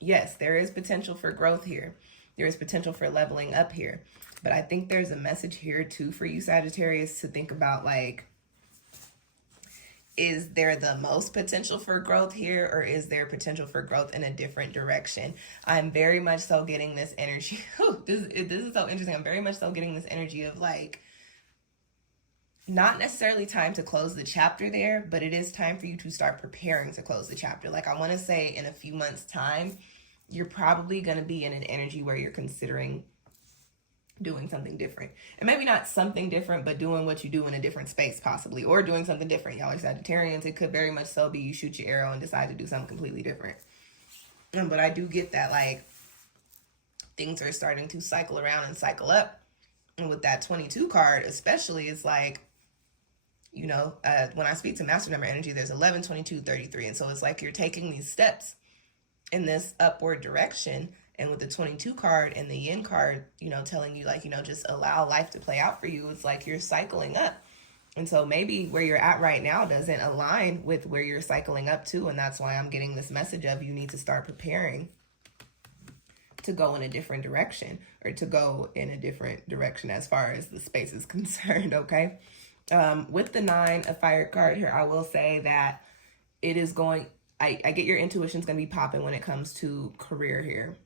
Yes, there is potential for growth here. There is potential for leveling up here. But I think there's a message here too for you, Sagittarius, to think about, like, is there the most potential for growth here, or is there potential for growth in a different direction? I'm very much so getting this energy. This is so interesting. I'm very much so getting this energy of, like, not necessarily time to close the chapter there, but it is time for you to start preparing to close the chapter. Like, I want to say in a few months' time, you're probably going to be in an energy where you're considering doing something different. And maybe not something different, but doing what you do in a different space, possibly. Or doing something different. Y'all are Sagittarians. It could very much so be you shoot your arrow and decide to do something completely different. But I do get that, like, things are starting to cycle around and cycle up. And with that 22 card, especially, it's like, you know, when I speak to master number energy, there's 11, 22, 33. And so it's like you're taking these steps in this upward direction. And with the 22 card and the yin card, you know, telling you, like, you know, just allow life to play out for you. It's like you're cycling up. And so maybe where you're at right now doesn't align with where you're cycling up to. And that's why I'm getting this message of you need to start preparing to go in a different direction, or to go in a different direction as far as the space is concerned, okay? With the 9 of fire card here, I will say that it is going, I get your intuition's going to be popping when it comes to career here.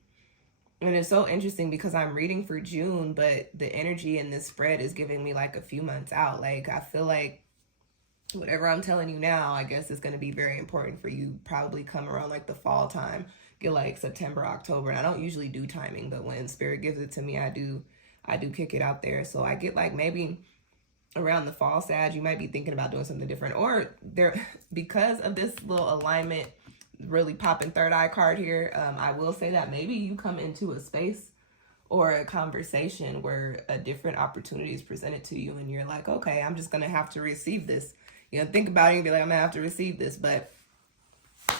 And it's so interesting because I'm reading for June, but the energy in this spread is giving me like a few months out. Like, I feel like whatever I'm telling you now, I guess is going to be very important for you. Probably come around like the fall time, get like September, October. And I don't usually do timing, but when Spirit gives it to me, I do kick it out there. So I get like maybe around the fall, Sag, you might be thinking about doing something different. Or there, because of this little alignment, really popping third eye card here, I will say that maybe you come into a space or a conversation where a different opportunity is presented to you, and you're like, okay, I'm just gonna have to receive this. You know, think about it and be like, I'm gonna have to receive this. But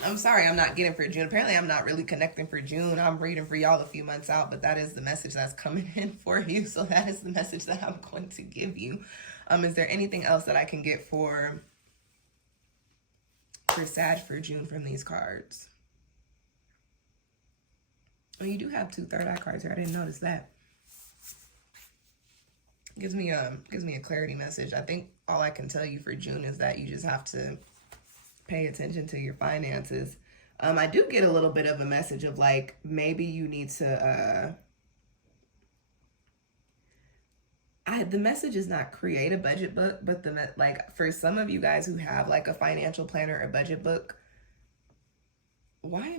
I'm sorry, I'm not getting for June. Apparently I'm not really connecting for June. I'm reading for y'all a few months out, but that is the message that's coming in for you. So that is the message that I'm going to give you. Is there anything else that I can get for Sag for June from these cards? Oh, you do have 2 third eye cards here. I didn't notice that. Gives me a clarity message. I think all I can tell you for June is that you just have to pay attention to your finances. I do get a little bit of a message of, like, maybe you need to the message is not create a budget book, but like, for some of you guys who have like a financial planner or budget book, why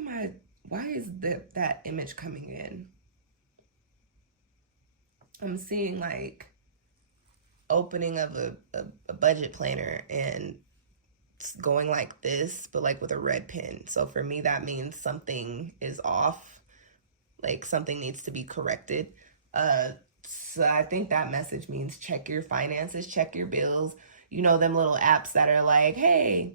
is that image coming in? I'm seeing like opening of a budget planner, and it's going like this, but like with a red pen. So for me, that means something is off, like something needs to be corrected. So I think that message means check your finances, check your bills. You know, them little apps that are like, hey,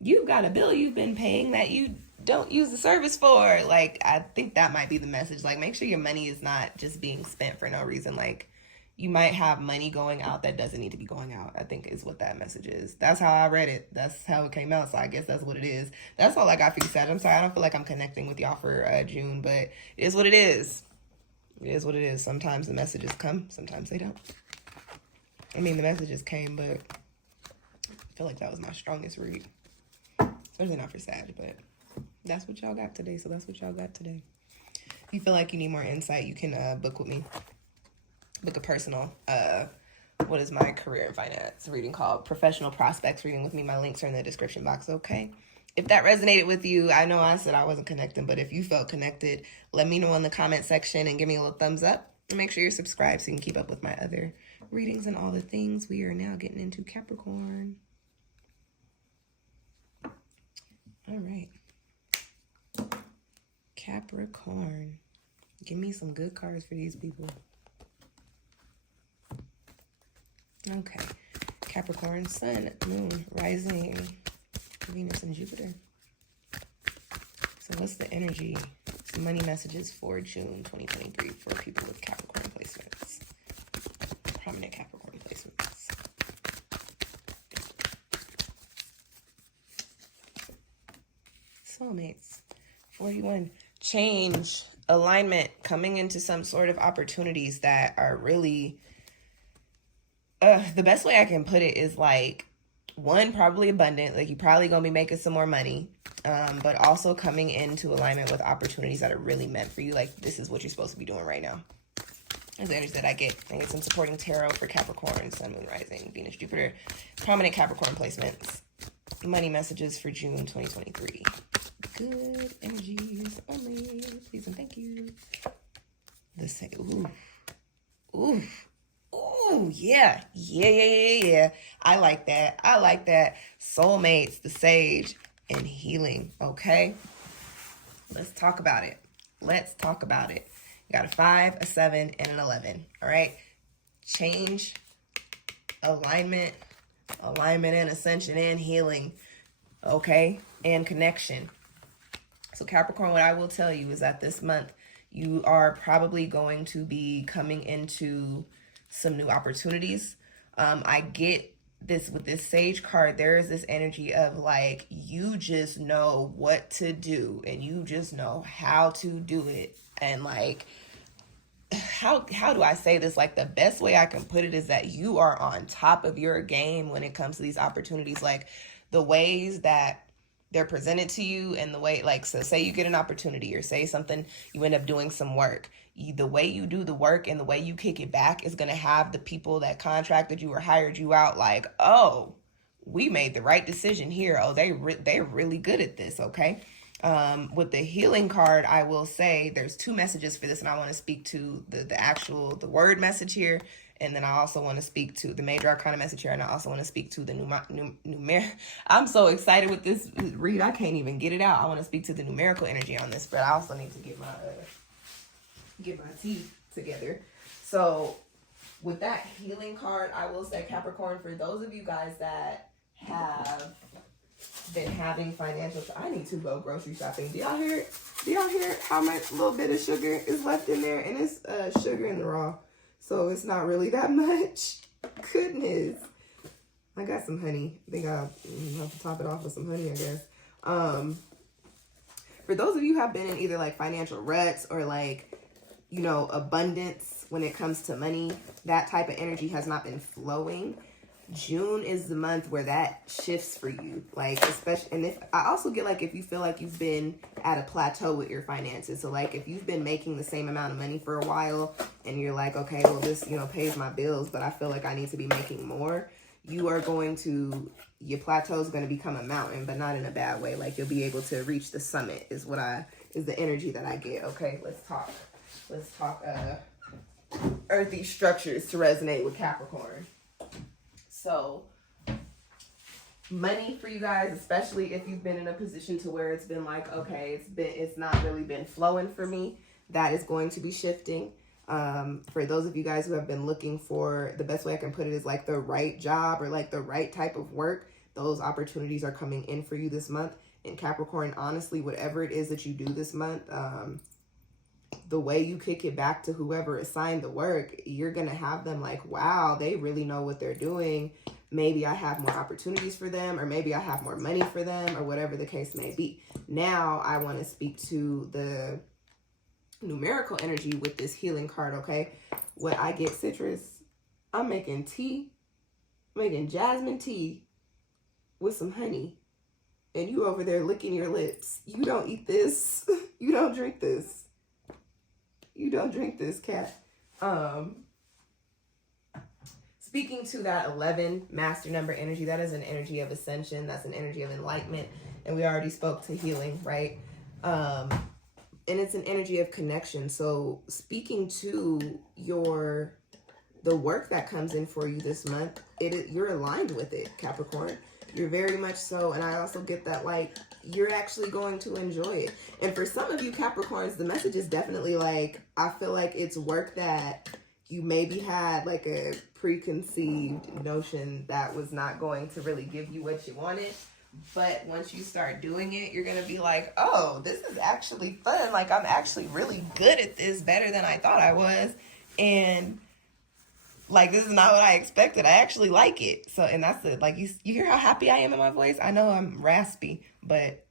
you've got a bill you've been paying that you don't use the service for. Like, I think that might be the message. Like, make sure your money is not just being spent for no reason. Like, you might have money going out that doesn't need to be going out, I think is what that message is. That's how I read it. That's how it came out. So I guess that's what it is. That's all I got for you, Sag. I'm sorry. I don't feel like I'm connecting with y'all for June, but it is what it is. It is what it is. Sometimes the messages come. Sometimes they don't. I mean, the messages came, but I feel like that was my strongest read. Especially not for Sag, but that's what y'all got today. So that's what y'all got today. If you feel like you need more insight, you can book with me. Book a personal, what is my career in finance reading called? Professional Prospects reading with me. My links are in the description box, okay? If that resonated with you, I know I said I wasn't connecting, but if you felt connected, let me know in the comment section and give me a little thumbs up. And make sure you're subscribed so you can keep up with my other readings and all the things. We are now getting into Capricorn. All right. Capricorn. Give me some good cards for these people. Okay. Capricorn, Sun, Moon, Rising, Venus, and Jupiter. So what's the energy, money messages for June 2023 for people with Capricorn placements? Prominent Capricorn placements. Soulmates. 41. Change, alignment, coming into some sort of opportunities that are really... the best way I can put it is like, one, probably abundant. Like, you're probably going to be making some more money. But also coming into alignment with opportunities that are really meant for you. Like, this is what you're supposed to be doing right now. That's the energy that I get. I get some supporting tarot for Capricorn, Sun, Moon, Rising, Venus, Jupiter. Prominent Capricorn placements. Money messages for June 2023. Good energies only. Please and thank you. The same. Ooh. Ooh. Ooh, yeah. Yeah. I like that. I like that. Soulmates, the Sage, and healing. Okay? Let's talk about it. Let's talk about it. You got a 5, a 7, and an 11. All right? Change, alignment and ascension and healing. Okay? And connection. So Capricorn, what I will tell you is that this month you are probably going to be coming into some new opportunities. I get this with this Sage card. There is this energy of like, you just know what to do and you just know how to do it. And like, how do I say this? Like, the best way I can put it is that you are on top of your game when it comes to these opportunities. Like, the ways that they're presented to you and the way, like, so say you get an opportunity or say something, you end up doing some work. The way you do the work and the way you kick it back is going to have the people that contracted you or hired you out like, oh, we made the right decision here. Oh, they're really good at this, okay? With the healing card, I will say there's 2 messages for this, and I want to speak to the word message here. And then I also want to speak to the major arcana message here. And I also want to speak to the numerical. I'm so excited with this read. I can't even get it out. I want to speak to the numerical energy on this, but I also need to get my teeth together. So with that healing card, I will say, Capricorn, for those of you guys that have been having financial... I need to go grocery shopping. Do y'all hear how much little bit of sugar is left in there? And it's sugar in the raw. So it's not really that much. Goodness. I got some honey. I think I'll have to top it off with some honey, I guess. For those of you who have been in either like financial ruts or like, you know, abundance when it comes to money, that type of energy has not been flowing. June is the month where that shifts for you. Like, especially, and if I also get like, if you feel like you've been at a plateau with your finances. So like, if you've been making the same amount of money for a while and you're like, okay, well, this, you know, pays my bills, but I feel like I need to be making more. Your plateau is going to become a mountain, but not in a bad way. Like, you'll be able to reach the summit is the energy that I get. Okay, let's talk earthy structures to resonate with Capricorn. So money for you guys, especially if you've been in a position to where it's been like, okay, it's not really been flowing for me, that is going to be shifting. For those of you guys who have been looking for, the best way I can put it is like the right job or like the right type of work, those opportunities are coming in for you this month. And Capricorn, honestly, whatever it is that you do this month, the way you kick it back to whoever assigned the work, you're going to have them like, wow, they really know what they're doing. Maybe I have more opportunities for them, or maybe I have more money for them, or whatever the case may be. Now I want to speak to the numerical energy with this healing card, okay? When I get citrus, I'm making tea, making jasmine tea with some honey. And you over there licking your lips. You don't eat this. You don't drink this. You don't drink this, cat. Speaking to that 11 master number energy, that is an energy of ascension. That's an energy of enlightenment. And we already spoke to healing, right? And it's an energy of connection. So speaking to the work that comes in for you this month, you're aligned with it, Capricorn. You're very much so. And I also get that, like, you're actually going to enjoy it. And for some of you Capricorns, the message is definitely like, I feel like it's work that you maybe had like a preconceived notion that was not going to really give you what you wanted. But once you start doing it, you're going to be like, oh, this is actually fun. Like, I'm actually really good at this, better than I thought I was. And like, this is not what I expected. I actually like it. So, and that's it. Like, you hear how happy I am in my voice? I know I'm raspy, but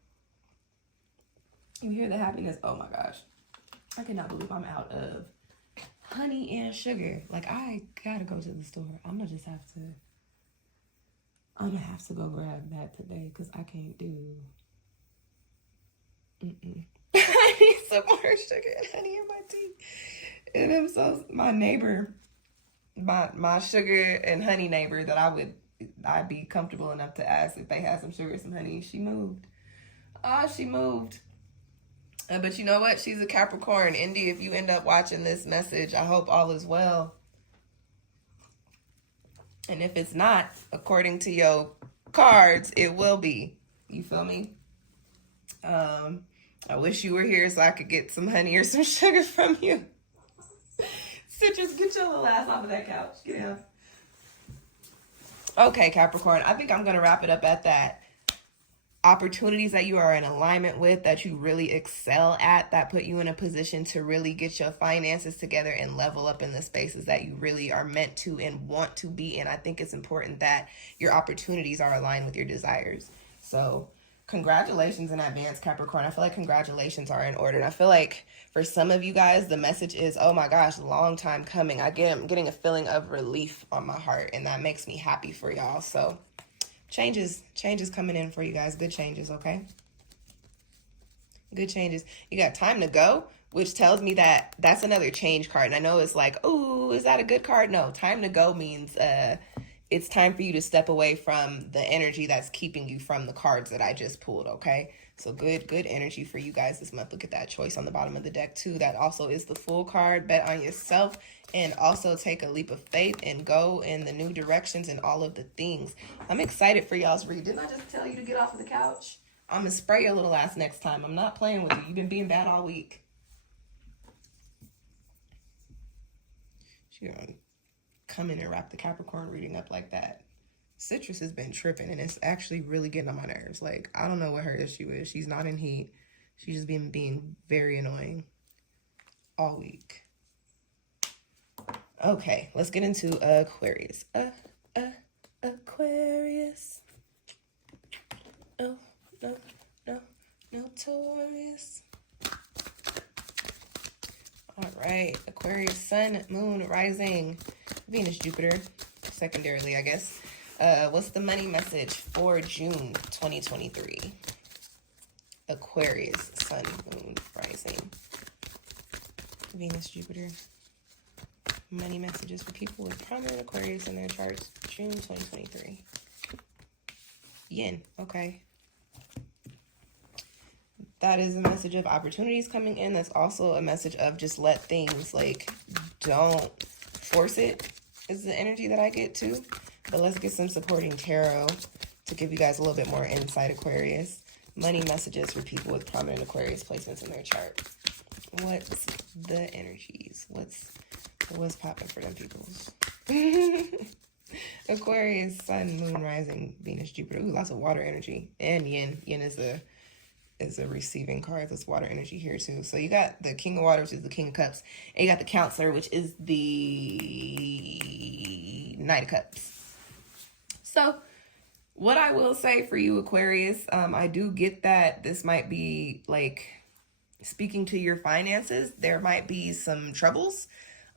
you hear the happiness. Oh my gosh. I cannot believe I'm out of honey and sugar. Like, I gotta go to the store. I'm gonna have to go grab that today because I can't do. I need some more sugar and honey in my tea. And I'm so, my neighbor, my sugar and honey neighbor that I'd be comfortable enough to ask if they had some sugar, some honey. She moved. She moved. But you know what? She's a Capricorn. Indy, if you end up watching this message, I hope all is well. And if it's not, according to your cards, it will be. You feel me? I wish you were here so I could get some honey or some sugar from you. Citrus, get your little ass off of that couch. Get down. Okay, Capricorn, I think I'm going to wrap it up at that. Opportunities that you are in alignment with, that you really excel at, that put you in a position to really get your finances together and level up in the spaces that you really are meant to and want to be in. I think it's important that your opportunities are aligned with your desires. So congratulations in advance, Capricorn. I feel like congratulations are in order. And I feel like for some of you guys, the message is, oh my gosh, long time coming. I'm getting a feeling of relief on my heart, and that makes me happy for y'all. So changes coming in for you guys. Good changes, okay? Good changes. You got time to go, which tells me that that's another change card. And I know it's like, oh, is that a good card? No, time to go means it's time for you to step away from the energy that's keeping you from the cards that I just pulled, okay? So good energy for you guys this month. Look at that choice on the bottom of the deck too. That also is the Fool card. Bet on yourself and also take a leap of faith and go in the new directions and all of the things. I'm excited for y'all's read. Didn't I just tell you to get off of the couch? I'm going to spray your little ass next time. I'm not playing with you. You've been being bad all week. She's going to come in and wrap the Capricorn reading up like that. Citrus has been tripping, and it's actually really getting on my nerves. Like, I don't know what her issue is. She's not in heat. She's just been being very annoying all week. Okay, let's get into Aquarius. Aquarius. Oh, no, Taurus. All right, Aquarius, Sun, Moon, Rising, Venus, Jupiter, secondarily, I guess. What's the money message for June 2023? Aquarius, Sun, Moon, Rising, Venus, Jupiter. Money messages for people with prominent Aquarius in their charts, June 2023. Yin, okay. That is a message of opportunities coming in. That's also a message of just let things, like, don't force it, is the energy that I get too. But let's get some supporting tarot to give you guys a little bit more insight, Aquarius. Money messages for people with prominent Aquarius placements in their chart. What's the energies? What's popping for them peoples? Aquarius, Sun, Moon, Rising, Venus, Jupiter. Ooh, lots of water energy. And Yin. Yin is a receiving card. There's water energy here too. So you got the King of Water, which is the King of Cups, and you got the Counselor, which is the Knight of Cups. So what I will say for you, Aquarius, I do get that this might be like speaking to your finances. There might be some troubles.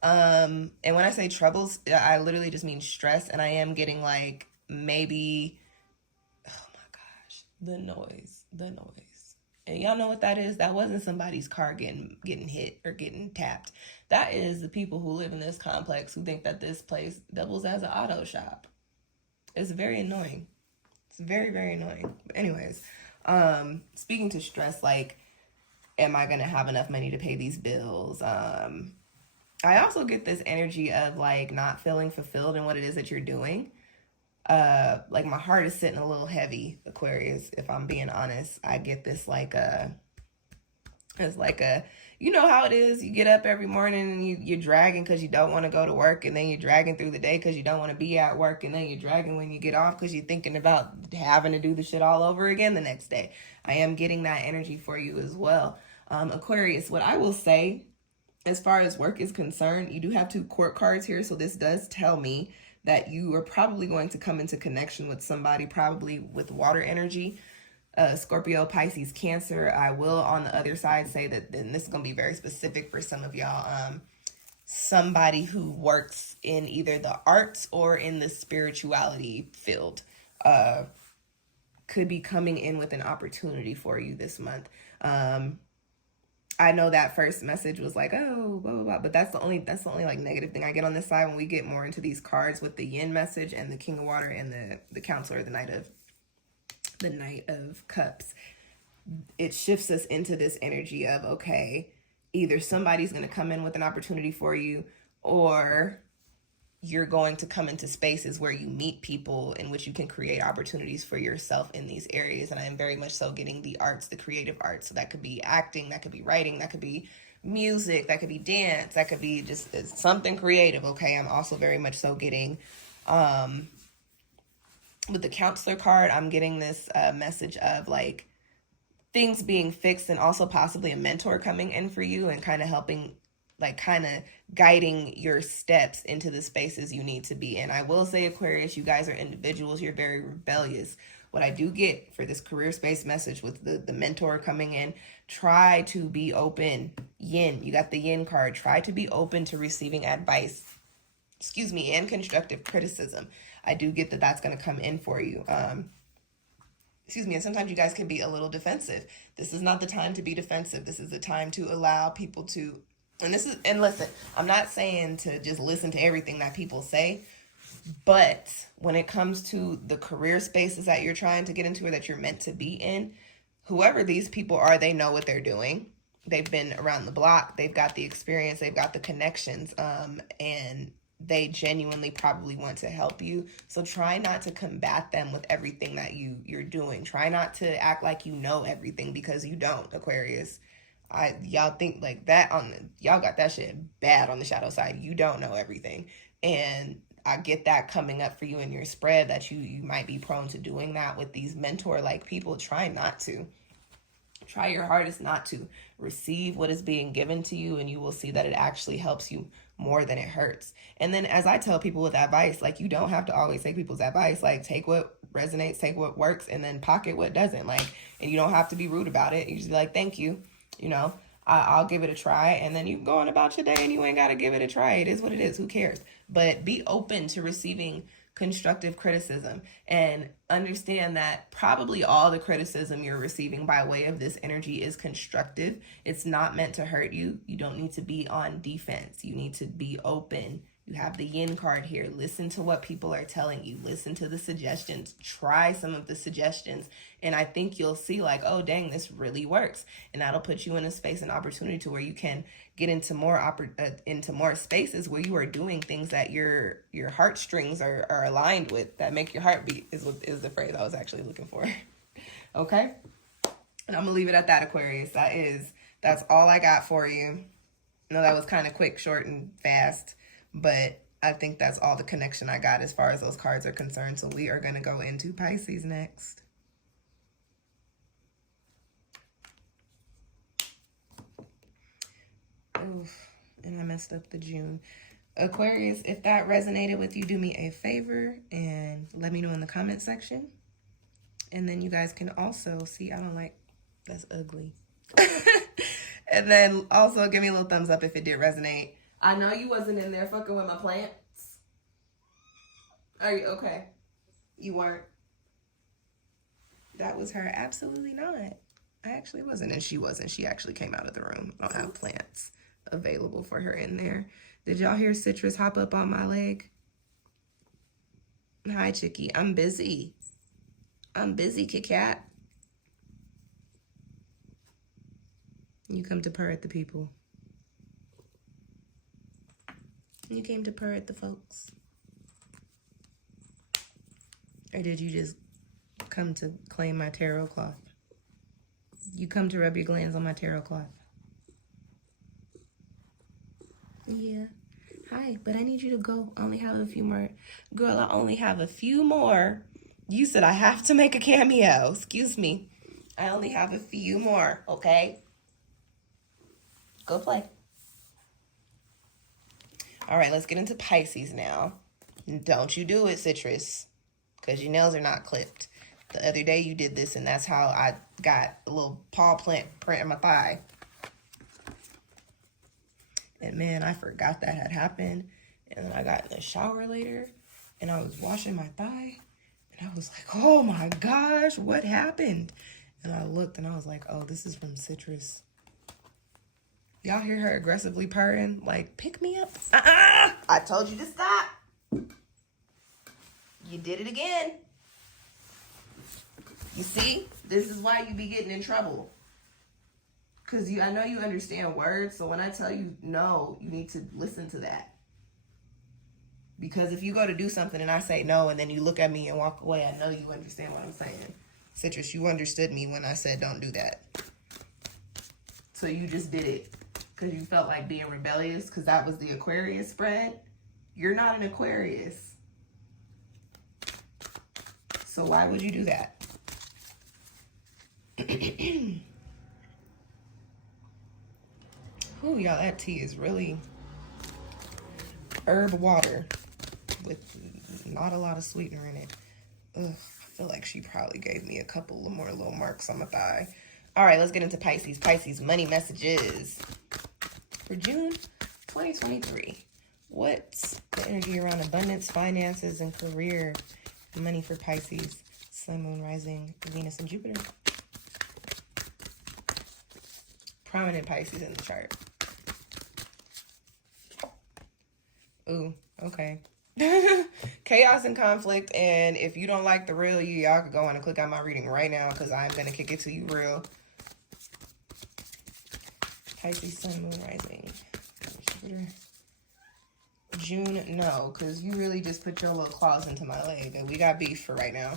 And when I say troubles, I literally just mean stress. And I am getting like maybe, oh my gosh, the noise. And y'all know what that is? That wasn't somebody's car getting hit or getting tapped. That is the people who live in this complex who think that this place doubles as an auto shop. It's very annoying. It's very, very annoying. But anyways, speaking to stress, like, am I going to have enough money to pay these bills? I also get this energy of like not feeling fulfilled in what it is that you're doing. Like my heart is sitting a little heavy, Aquarius, if I'm being honest. I get this like it's like you know how it is. You get up every morning and you're dragging because you don't want to go to work, and then you're dragging through the day because you don't want to be at work, and then you're dragging when you get off because you're thinking about having to do the shit all over again the next day. I am getting that energy for you as well. Aquarius, what I will say as far as work is concerned, you do have 2 court cards here. So this does tell me that you are probably going to come into connection with somebody, probably with water energy, Scorpio, Pisces, Cancer. I will on the other side say that, and this is going to be very specific for some of y'all, somebody who works in either the arts or in the spirituality field could be coming in with an opportunity for you this month. I know that first message was like, oh, blah, blah, blah, but that's the only like negative thing I get on this side when we get more into these cards with the Yin message and the King of Water and the Counselor, the Knight of Cups. It shifts us into this energy of, okay, either somebody's going to come in with an opportunity for you, or you're going to come into spaces where you meet people in which you can create opportunities for yourself in these areas. And I am very much so getting the arts, the creative arts. So that could be acting, that could be writing, that could be music, that could be dance, that could be just something creative. Okay. I'm also very much so getting, with the Counselor card, I'm getting this message of like things being fixed, and also possibly a mentor coming in for you and kind of helping, like kind of guiding your steps into the spaces you need to be in. I will say, Aquarius, you guys are individuals. You're very rebellious. What I do get for this career space message with the mentor coming in, try to be open. Yin, you got the Yin card. Try to be open to receiving advice, and constructive criticism. I do get that that's going to come in for you. And sometimes you guys can be a little defensive. This is not the time to be defensive. This is the time to allow people to, and listen, I'm not saying to just listen to everything that people say, but when it comes to the career spaces that you're trying to get into or that you're meant to be in, whoever these people are, they know what they're doing. They've been around the block. They've got the experience. They've got the connections. And they genuinely probably want to help you. So try not to combat them with everything that you're doing. Try not to act like you know everything, because you don't, Aquarius. Y'all think like that y'all got that shit bad on the shadow side. You don't know everything. And I get that coming up for you in your spread, that you might be prone to doing that with these mentor-like people. Try not to. Try your hardest not to. Receive what is being given to you, and you will see that it actually helps you more than it hurts. And then, as I tell people with advice, like, you don't have to always take people's advice. Like, take what resonates, take what works, and then pocket what doesn't. Like, and you don't have to be rude about it. You just be like, thank you. You know, I'll give it a try. And then you go on about your day and you ain't got to give it a try. It is what it is. Who cares? But be open to receiving constructive criticism, and understand that probably all the criticism you're receiving by way of this energy is constructive. It's not meant to hurt you. You don't need to be on defense. You need to be open. You have the Yin card here. Listen to what people are telling you. Listen to the suggestions. Try some of the suggestions. And I think you'll see like, oh, dang, this really works. And that'll put you in a space and opportunity to where you can get into more spaces where you are doing things that your heartstrings are aligned with, that make your heart beat, is the phrase I was actually looking for. Okay? And I'm going to leave it at that, Aquarius. That's all I got for you. I know that was kind of quick, short, and fast. But I think that's all the connection I got as far as those cards are concerned. So we are going to go into Pisces next. Oof, and I messed up the June. Aquarius, if that resonated with you, do me a favor and let me know in the comment section. And then you guys can also see, I don't like, that's ugly. And then also give me a little thumbs up if it did resonate. I know you wasn't in there fucking with my plants. Are you okay? You weren't. That was her. Absolutely not. I actually wasn't, and she wasn't. She actually came out of the room. I don't have plants available for her in there. Did y'all hear Citrus hop up on my leg? Hi, Chickie. I'm busy. I'm busy, Kit Kat. You come to purr at the people. You came to purr at the folks. Or did you just come to claim my tarot cloth? You come to rub your glands on my tarot cloth. Yeah. Hi, but I need you to go. I only have a few more. Girl, I only have a few more. You said I have to make a cameo. Excuse me. I only have a few more, okay? Go play. All right, let's get into Pisces now. Don't you do it, Citrus, because your nails are not clipped. The other day you did this, and that's how I got a little paw print in my thigh. And man, I forgot that had happened. And then I got in the shower later, and I was washing my thigh, and I was like, oh my gosh, what happened? And I looked, and I was like, oh, this is from Citrus. Y'all hear her aggressively purring? Like, pick me up. I told you to stop. You did it again. You see? This is why you be getting in trouble. Because I know you understand words, so when I tell you no, you need to listen to that. Because if you go to do something and I say no, and then you look at me and walk away, I know you understand what I'm saying. Citrus, you understood me when I said don't do that. So you just did it because you felt like being rebellious because that was the Aquarius spread. You're not an Aquarius. So why would you do that? Ooh, y'all, that tea is really herb water with not a lot of sweetener in it. Ugh, I feel like she probably gave me a couple of more little marks on my thigh. All right, let's get into Pisces. Pisces money messages for June 2023. What's the energy around abundance, finances, and career? Money for Pisces, Sun, Moon, Rising, Venus, and Jupiter. Prominent Pisces in the chart. Ooh, okay. Chaos and conflict, and if you don't like the real you, y'all could go on and click on my reading right now because I'm going to kick it to you real. Pisces, Sun, Moon, Rising, Jupiter. June, no, because you really just put your little claws into my leg, and we got beef for right now.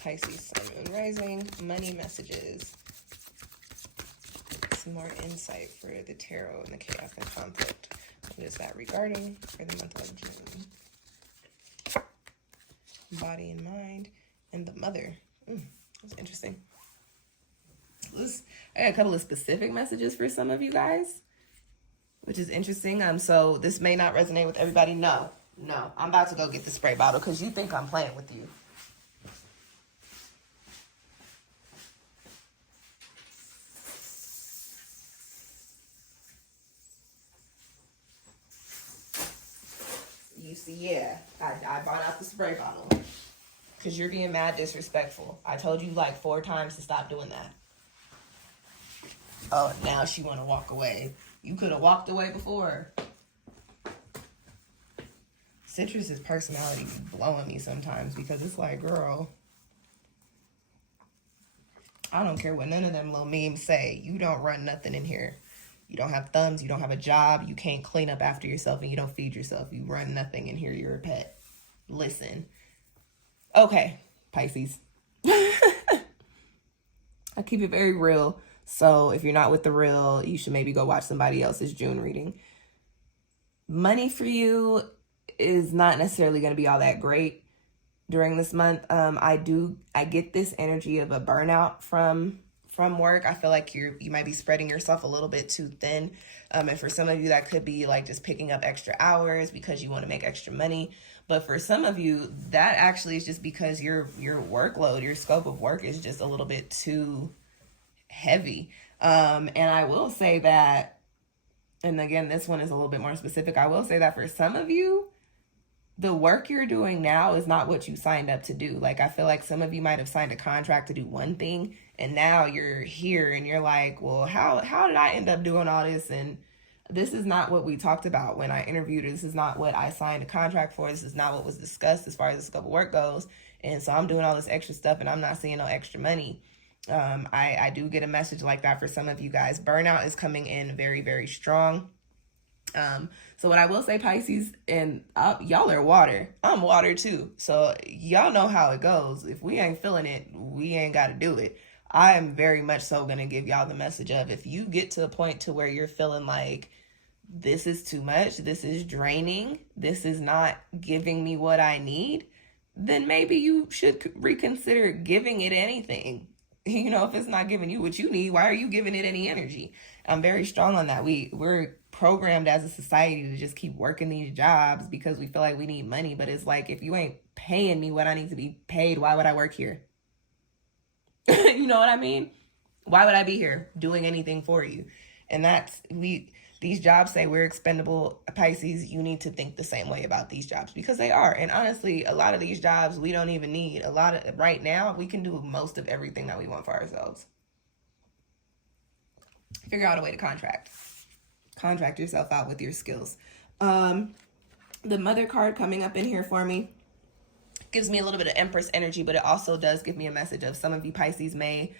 Pisces, Sun, Moon, Rising, money messages. Some more insight for the tarot and the chaos and conflict. What is that regarding for the month of June? Body and mind, and the mother. That's interesting. I got a couple of specific messages for some of you guys, which is interesting. So this may not resonate with everybody. No, I'm about to go get the spray bottle because you think I'm playing with you. You see, yeah, I brought out the spray bottle because you're being mad disrespectful. I told you like 4 times to stop doing that. Oh, now she want to walk away. You could have walked away before. Citrus's personality be blowing me sometimes because it's like, girl, I don't care what none of them little memes say. You don't run nothing in here. You don't have thumbs. You don't have a job. You can't clean up after yourself and you don't feed yourself. You run nothing in here. You're a pet. Listen. Okay, Pisces. I keep it very real. So if you're not with the real, you should maybe go watch somebody else's June reading. Money for you is not necessarily going to be all that great during this month. I get this energy of a burnout from work. I feel like you might be spreading yourself a little bit too thin. And for some of you, that could be like just picking up extra hours because you want to make extra money. But for some of you, that actually is just because your workload, your scope of work is just a little bit too heavy. And I will say that, and again, this one is a little bit more specific. I will say that for some of you, the work you're doing now is not what you signed up to do. Like, I feel like some of you might have signed a contract to do one thing, and now you're here and you're like, well, how did I end up doing all this? And this is not what we talked about when I interviewed her. This is not what I signed a contract for. This is not what was discussed as far as the scope of work goes. And so I'm doing all this extra stuff and I'm not seeing no extra money. I do get a message like that for some of you guys. Burnout is coming in very, very strong. So what I will say, Pisces, and y'all are water. I'm water too. So y'all know how it goes. If we ain't feeling it, we ain't got to do it. I am very much so going to give y'all the message of, if you get to a point to where you're feeling like this is too much, this is draining, this is not giving me what I need, then maybe you should reconsider giving it anything. You know, if it's not giving you what you need, why are you giving it any energy? I'm very strong on that. We're programmed as a society to just keep working these jobs because we feel like we need money. But it's like, if you ain't paying me what I need to be paid, why would I work here? You know what I mean? Why would I be here doing anything for you? And these jobs say we're expendable. Pisces, you need to think the same way about these jobs because they are. And honestly, a lot of these jobs we don't even need. Right now, we can do most of everything that we want for ourselves. Figure out a way to contract yourself out with your skills. The Mother card coming up in here for me gives me a little bit of Empress energy, but it also does give me a message of some of you Pisces may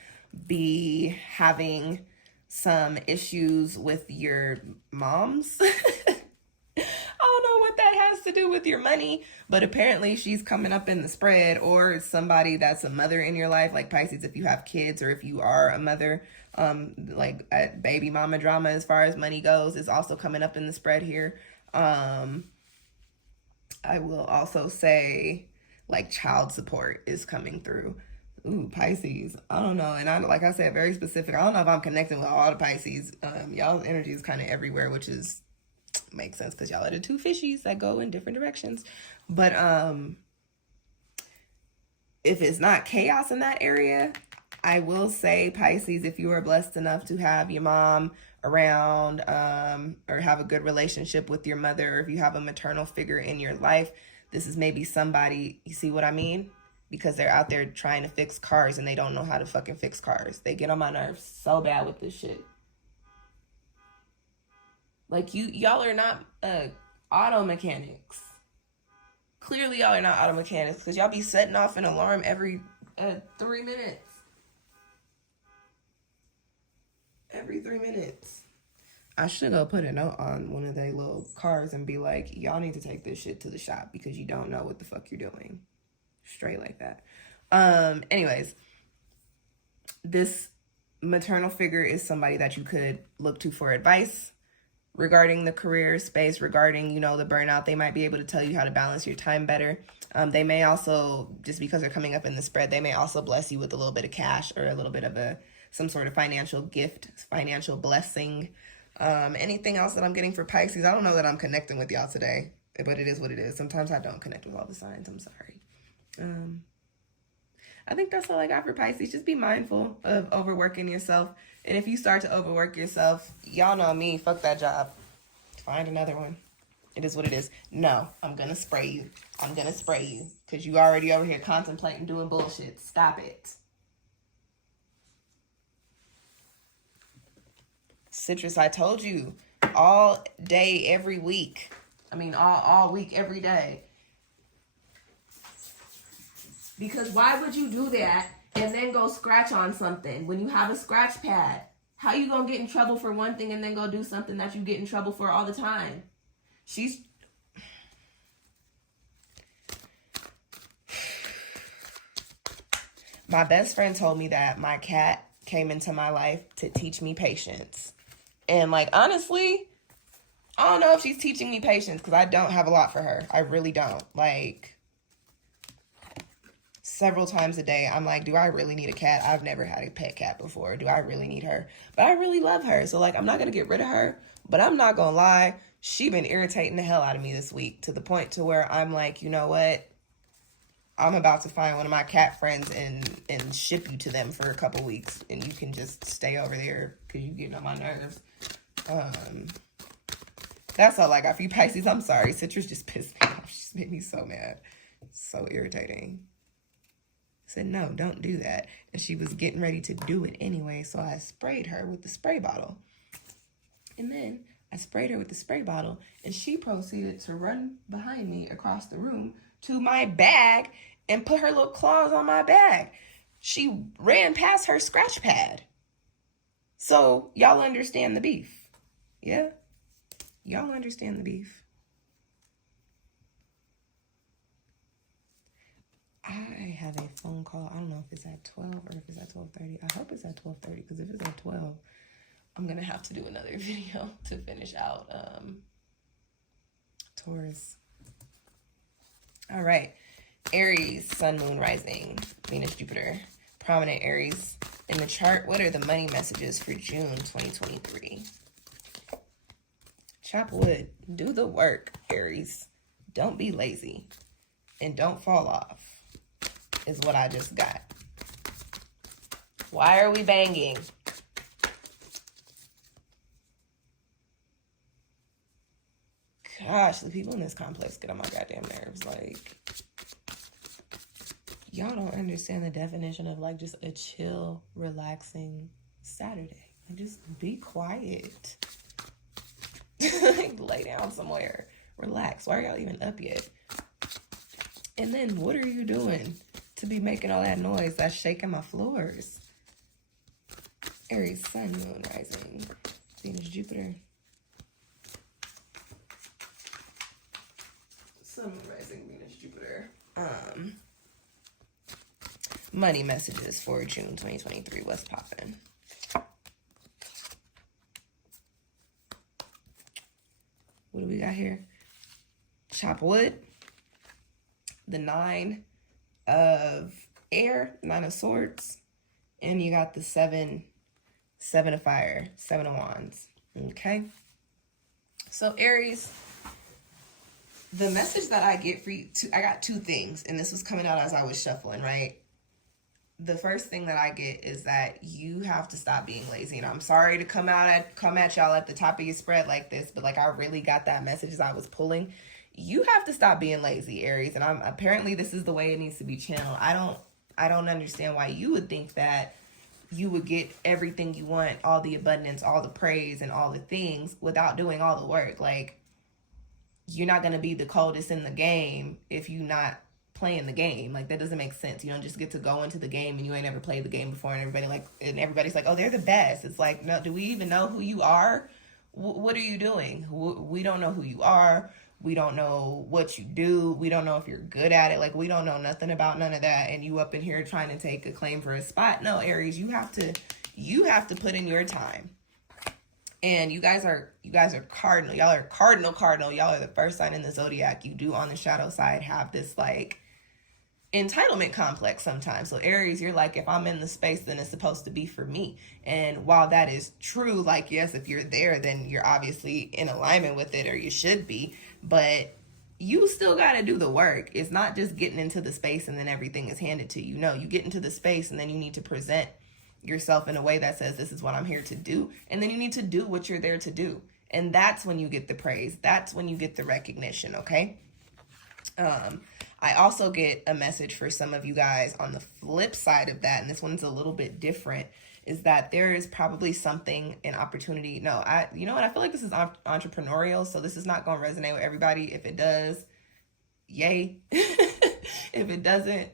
be having some issues with your moms. I don't know what that has to do with your money, but apparently she's coming up in the spread, or somebody that's a mother in your life, like Pisces, if you have kids or if you are a mother, like baby mama drama as far as money goes is also coming up in the spread here. I will also say like child support is coming through. Ooh, Pisces. I don't know. And like I said, very specific. I don't know if I'm connecting with all the Pisces. Y'all's energy is kind of everywhere, which makes sense because y'all are the two fishies that go in different directions. But if it's not chaos in that area, I will say, Pisces, if you are blessed enough to have your mom around or have a good relationship with your mother, or if you have a maternal figure in your life, this is maybe somebody, you see what I mean? Because they're out there trying to fix cars and they don't know how to fucking fix cars. They get on my nerves so bad with this shit. Like y'all are not auto mechanics. Clearly y'all are not auto mechanics because y'all be setting off an alarm every 3 minutes. Every 3 minutes. I should go put a note on one of their little cars and be like, y'all need to take this shit to the shop because you don't know what the fuck you're doing. Straight like that. Anyways, this maternal figure is somebody that you could look to for advice regarding the career space, regarding, the burnout. They might be able to tell you how to balance your time better. They may also, just because they're coming up in the spread, they may also bless you with a little bit of cash or a little bit of some sort of financial gift, financial blessing. Anything else that I'm getting for Pisces? I don't know that I'm connecting with y'all today, but it is what it is. Sometimes I don't connect with all the signs. I'm sorry. I think that's all I got for Pisces. Just be mindful of overworking yourself. And if you start to overwork yourself, y'all know me, fuck that job. Find another one. It is what it is. No, I'm going to spray you. I'm going to spray you because you already over here contemplating doing bullshit. Stop it. Citrus, I told you, all day, every week. I mean, all week, every day. Because why would you do that and then go scratch on something when you have a scratch pad? How you gonna get in trouble for one thing and then go do something that you get in trouble for all the time? My best friend told me that my cat came into my life to teach me patience. And like, honestly, I don't know if she's teaching me patience because I don't have a lot for her. I really don't. Like, several times a day, I'm like, do I really need a cat? I've never had a pet cat before. Do I really need her? But I really love her. So, like, I'm not going to get rid of her. But I'm not going to lie. She been irritating the hell out of me this week to the point to where I'm like, you know what? I'm about to find one of my cat friends and ship you to them for a couple weeks. And you can just stay over there because you're getting on my nerves. That's all I got for you, Pisces. I'm sorry. Citrus just pissed me off. She's made me so mad. So irritating. I said, no, don't do that. And she was getting ready to do it anyway. So I sprayed her with the spray bottle. And then I sprayed her with the spray bottle. And she proceeded to run behind me across the room to my bag and put her little claws on my bag. She ran past her scratch pad. So y'all understand the beef. Yeah? Y'all understand the beef. I have a phone call. I don't know if it's at 12 or if it's at 12:30. I hope it's at 12:30 because if it's at 12, I'm going to have to do another video to finish out Taurus. All right. Aries, Sun, Moon, Rising, Venus, Jupiter. Prominent Aries in the chart. What are the money messages for June 2023? Chop wood. Do the work, Aries. Don't be lazy. And don't fall off, is what I just got. Why are we banging? Gosh, the people in this complex get on my goddamn nerves. Like, y'all don't understand the definition of, like, just a chill, relaxing Saturday. Like, just be quiet. Like, lay down somewhere. Relax. Why are y'all even up yet? And then, what are you doing to be making all that noise? That's shaking my floors. Aries, Sun, Moon, Rising, Venus, Jupiter. Sun, Moon, Rising, Venus, Jupiter. Money messages for June 2023. What's poppin'? What do we got here? Chop wood. The 9 of air, 9 of swords. And you got the 7 of fire, 7 of wands. Okay. So Aries, the message that I get for you, I got 2 things. And this was coming out as I was shuffling, right? The first thing that I get is that you have to stop being lazy. And I'm sorry to come at y'all at the top of your spread like this, but like I really got that message as I was pulling. You have to stop being lazy, Aries. And apparently this is the way it needs to be channeled. I don't understand why you would think that you would get everything you want, all the abundance, all the praise, and all the things without doing all the work. Like, you're not going to be the coldest in the game if you're not playing the game. Like, that doesn't make sense. You don't just get to go into the game and you ain't ever played the game before and everybody's like, oh, they're the best. It's like, no, do we even know who you are? What are you doing? We don't know who you are. We don't know what you do. We don't know if you're good at it. Like, we don't know nothing about none of that. And you up in here trying to take a claim for a spot. No, Aries, you have to put in your time. And you guys are cardinal. Y'all are cardinal. Y'all are the first sign in the zodiac. You do on the shadow side have this like entitlement complex sometimes. So Aries, you're like, if I'm in the space, then it's supposed to be for me. And while that is true, like, yes, if you're there, then you're obviously in alignment with it, or you should be. But you still got to do the work. It's not just getting into the space and then everything is handed to you. No, you get into the space and then you need to present yourself in a way that says, this is what I'm here to do. And then you need to do what you're there to do. And that's when you get the praise. That's when you get the recognition, okay? I also get a message for some of you guys on the flip side of that, and this one's a little bit different, is that there is probably something, an opportunity. No, you know what? I feel like this is entrepreneurial, so this is not going to resonate with everybody. If it does, yay. If it doesn't,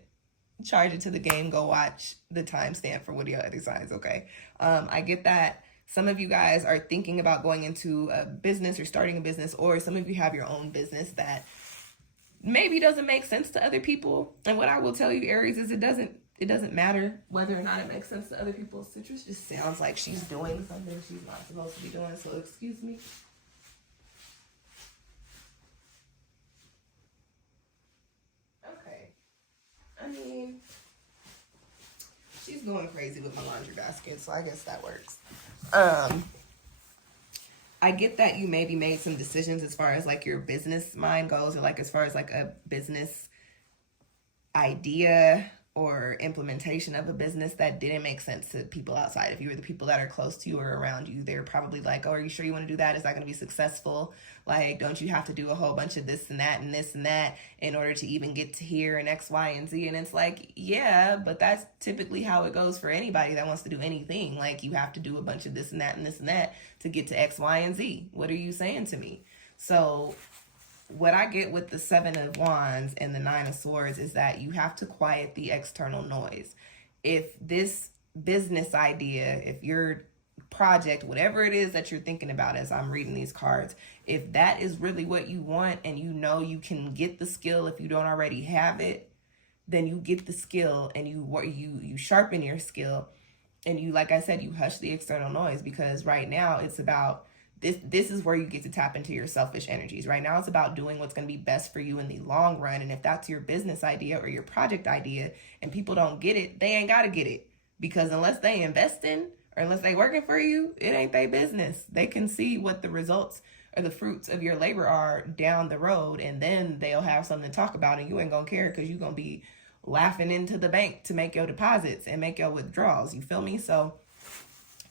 charge it to the game. Go watch the timestamp for what the other signs, okay? I get that some of you guys are thinking about going into a business or starting a business, or some of you have your own business that maybe doesn't make sense to other people. And what I will tell you, Aries, is it doesn't matter whether or not it makes sense to other people. Citrus just sounds like she's doing something she's not supposed to be doing, so excuse me. mean, she's going crazy with my laundry basket, so I guess that works. I get that you maybe made some decisions as far as like your business mind goes, or like as far as like a business idea or implementation of a business that didn't make sense to people outside. If you were the people that are close to you or around you, they're probably like, oh, are you sure you want to do that? Is that going to be successful? Like, don't you have to do a whole bunch of this and that and this and that in order to even get to here and X, Y, and Z? And it's like, yeah, but that's typically how it goes for anybody that wants to do anything. Like, you have to do a bunch of this and that and this and that to get to X, Y, and Z. What are you saying to me? So what I get with the Seven of Wands and the Nine of Swords is that you have to quiet the external noise. If this business idea, if your project, whatever it is that you're thinking about as I'm reading these cards, if that is really what you want and you know you can get the skill if you don't already have it, then you get the skill and you sharpen your skill, and you, like I said, you hush the external noise, because right now it's about this is where you get to tap into your selfish energies. Right now, it's about doing what's going to be best for you in the long run. And if that's your business idea or your project idea and people don't get it, they ain't got to get it. Because unless they invest in or unless they working for you, it ain't their business. They can see what the results or the fruits of your labor are down the road. And then they'll have something to talk about, and you ain't going to care because you're going to be laughing into the bank to make your deposits and make your withdrawals. You feel me? So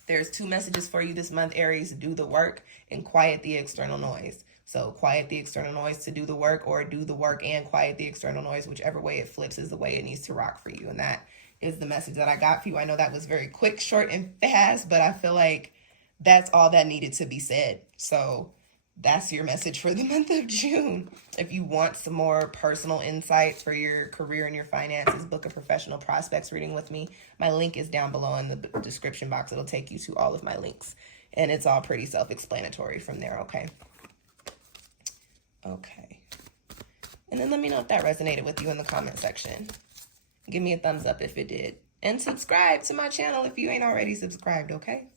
there's two messages for you this month, Aries. Do the work and quiet the external noise. So quiet the external noise to do the work, or do the work and quiet the external noise. Whichever way it flips is the way it needs to rock for you. And that is the message that I got for you. I know that was very quick, short, and fast, but I feel like that's all that needed to be said. So that's your message for the month of June. If you want some more personal insights for your career and your finances, book a professional prospects reading with me. My link is down below in the description box. It'll take you to all of my links, and it's all pretty self-explanatory from there, okay? Okay. And then let me know if that resonated with you in the comment section. Give me a thumbs up if it did. And subscribe to my channel if you ain't already subscribed, okay?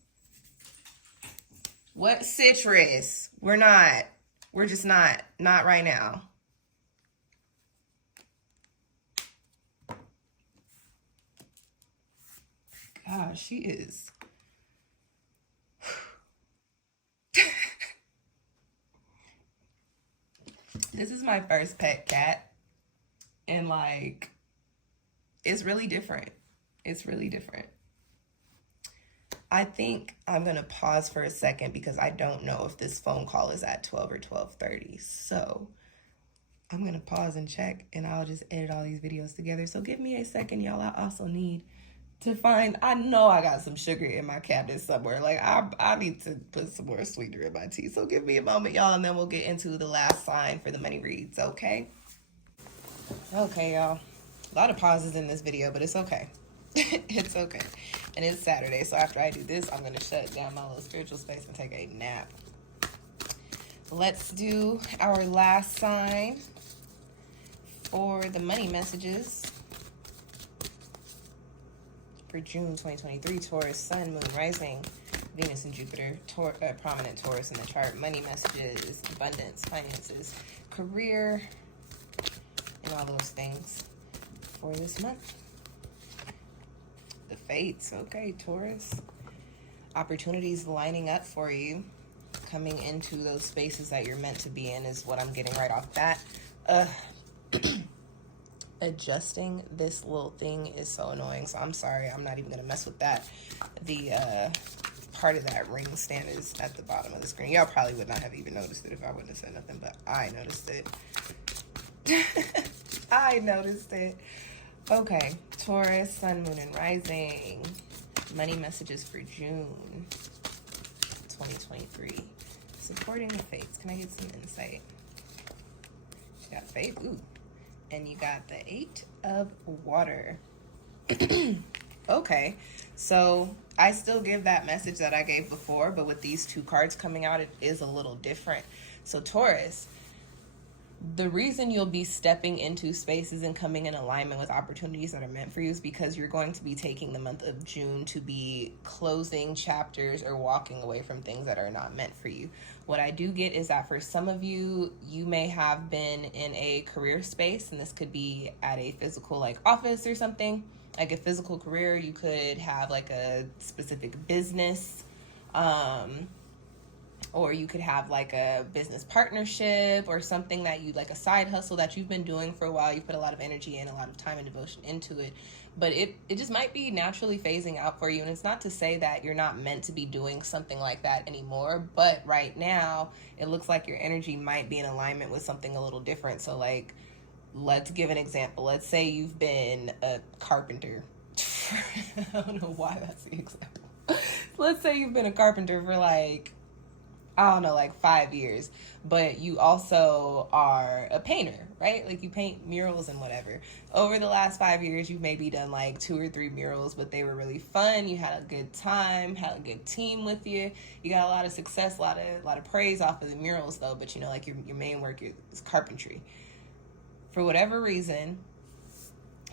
What citrus? We're not. We're just not. Not right now. Gosh, she is. This is my first pet cat. And like, it's really different. It's really different. I think I'm going to pause for a second because I don't know if this phone call is at 12 or 12:30. So I'm going to pause and check, and I'll just edit all these videos together. So give me a second, y'all. I also need to find, I know I got some sugar in my cabinet somewhere. Like, I need to put some more sweetener in my tea. So give me a moment, y'all, and then we'll get into the last sign for the money reads, okay? Okay, y'all. A lot of pauses in this video, but it's okay. It's okay. And it's Saturday, so after I do this, I'm going to shut down my little spiritual space and take a nap. Let's do our last sign for the money messages for June 2023. Taurus, Sun, Moon, Rising, Venus, and Jupiter. Prominent Taurus in the chart. Money messages, abundance, finances, career, and all those things for this month. The fates, okay, Taurus. Opportunities lining up for you. Coming into those spaces that you're meant to be in is what I'm getting right off bat. Adjusting this little thing is so annoying, so I'm sorry. I'm not even going to mess with that. The part of that ring stand is at the bottom of the screen. Y'all probably would not have even noticed it if I wouldn't have said nothing, but I noticed it. I noticed it. Okay, Taurus, Sun, Moon, and Rising. Money messages for June 2023. Supporting the fates. Can I get some insight? You got faith. Ooh. And you got the 8 of water. Okay. So I still give that message that I gave before, but with these two cards coming out, it is a little different. So Taurus, The reason you'll be stepping into spaces and coming in alignment with opportunities that are meant for you is because you're going to be taking the month of June to be closing chapters or walking away from things that are not meant for you. What I do get is that for some of you, you may have been in a career space, and this could be at a physical like office or something, like a physical career. You could have like a specific business, or you could have like a business partnership or something that you like, a side hustle that you've been doing for a while. You put a lot of energy and a lot of time and devotion into it, but it just might be naturally phasing out for you. And it's not to say that you're not meant to be doing something like that anymore, but right now it looks like your energy might be in alignment with something a little different. So like, let's give an example. Let's say you've been a carpenter. I don't know why that's the example. Let's say you've been a carpenter for like, I don't know, like 5 years, but you also are a painter, right? Like you paint murals and whatever. Over the last 5 years, you've maybe done like 2 or 3 murals, but they were really fun. You had a good time, had a good team with you. You got a lot of success, a lot of praise off of the murals though. But you know, like your main work is carpentry. For whatever reason,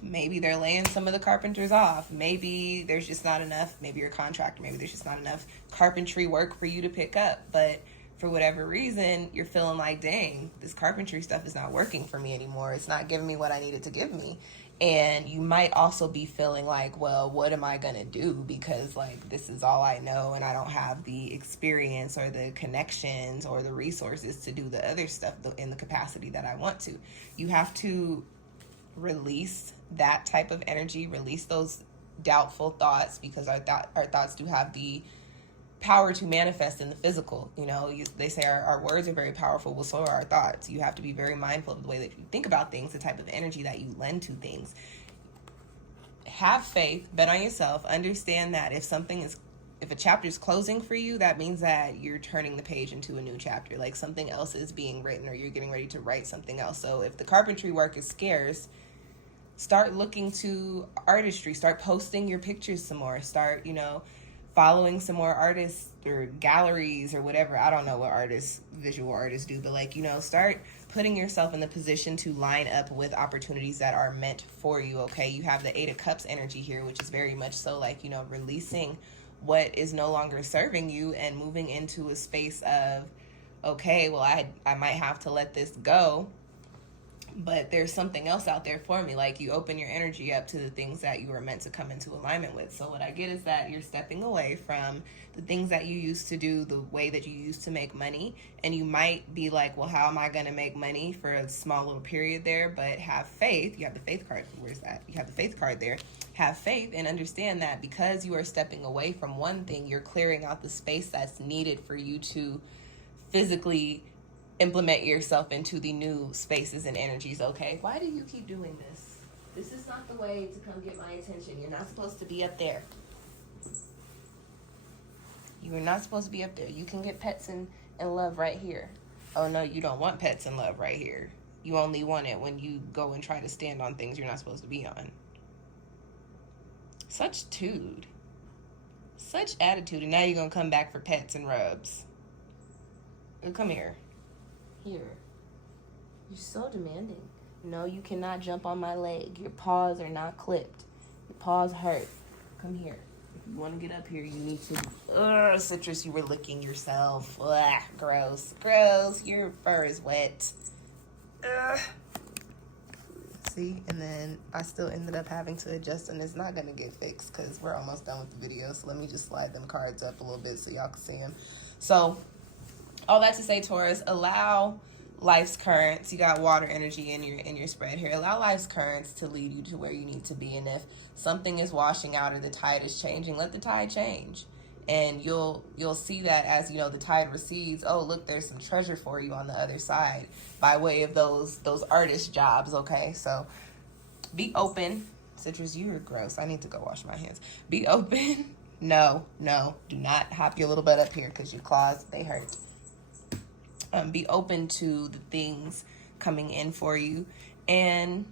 maybe they're laying some of the carpenters off. Maybe there's just not enough. Maybe you're a contractor. Maybe there's just not enough carpentry work for you to pick up. But for whatever reason, you're feeling like, dang, this carpentry stuff is not working for me anymore. It's not giving me what I needed to give me. And you might also be feeling like, well, what am I going to do? Because like, this is all I know, and I don't have the experience or the connections or the resources to do the other stuff in the capacity that I want to. You have to release that type of energy, release those doubtful thoughts, because our thoughts do have the power to manifest in the physical. You know, they say our words are very powerful, well, so are our thoughts. You have to be very mindful of the way that you think about things, the type of energy that you lend to things. Have faith, bet on yourself, understand that if a chapter is closing for you, that means that you're turning the page into a new chapter. Like something else is being written, or you're getting ready to write something else. So if the carpentry work is scarce, start looking to artistry. Start posting your pictures some more. Start, following some more artists or galleries or whatever. I don't know what visual artists do, but start putting yourself in the position to line up with opportunities that are meant for you, okay? You have the 8 of Cups energy here, which is very much so releasing what is no longer serving you and moving into a space of, okay, well, I might have to let this go, but there's something else out there for me. Like you open your energy up to the things that you were meant to come into alignment with. So what I get is that you're stepping away from the things that you used to do, the way that you used to make money. And you might be like, well, how am I going to make money for a small little period there? But have faith. You have the faith card. Where's that? You have the faith card there. Have faith and understand that because you are stepping away from one thing, you're clearing out the space that's needed for you to physically implement yourself into the new spaces and energies, okay? Why do you keep doing this? This is not the way to come get my attention. You're not supposed to be up there. You are not supposed to be up there. You can get pets and love right here. Oh, no, you don't want pets and love right here. You only want it when you go and try to stand on things you're not supposed to be on. Such attitude. And now you're going to come back for pets and rubs. Come here. Here. You're so demanding. No, you cannot jump on my leg. Your paws are not clipped. Your paws hurt. Come here. If you want to get up here, you need to... Citrus, you were licking yourself. Ugh, gross. Gross. Your fur is wet. Ugh. See? And then I still ended up having to adjust, and it's not going to get fixed because we're almost done with the video. So let me just slide them cards up a little bit so y'all can see them. So... all that to say, Taurus, allow life's currents. You got water energy in your spread here. Allow life's currents to lead you to where you need to be. And if something is washing out or the tide is changing, let the tide change. And you'll see that as the tide recedes. Oh, look, there's some treasure for you on the other side by way of those artist jobs. Okay, so be open. Citrus, you are gross. I need to go wash my hands. Be open. No, do not hop your little butt up here because your claws, they hurt. Be open to the things coming in for you and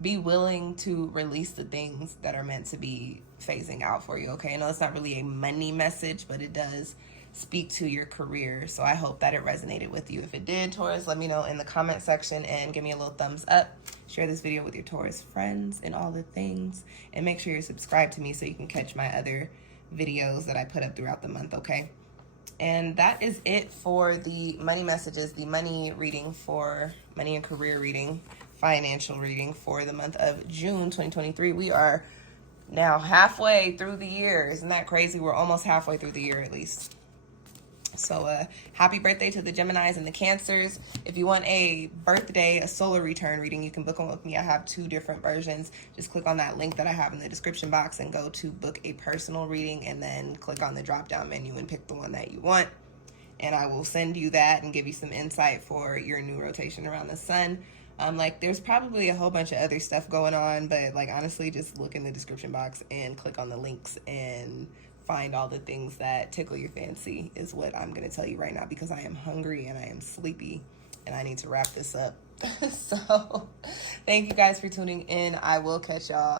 be willing to release the things that are meant to be phasing out for you, okay? I know it's not really a money message, but it does speak to your career. So I hope that it resonated with you. If it did, Taurus, let me know in the comment section and give me a little thumbs up. Share this video with your Taurus friends and all the things. And make sure you're subscribed to me so you can catch my other videos that I put up throughout the month, okay? And that is it for the money messages, the money reading for money and career reading, financial reading for the month of June 2023. We are now halfway through the year. Isn't that crazy? We're almost halfway through the year at least. So happy birthday to the Geminis and the Cancers. If you want a birthday, a solar return reading, you can book one with me. I have 2 different versions. Just click on that link that I have in the description box and go to book a personal reading, and then click on the drop down menu and pick the one that you want. And I will send you that and give you some insight for your new rotation around the sun. Like, there's probably a whole bunch of other stuff going on, but like, honestly, just look in the description box and click on the links and find all the things that tickle your fancy is what I'm going to tell you right now, because I am hungry and I am sleepy and I need to wrap this up. So thank you guys for tuning in. I will catch y'all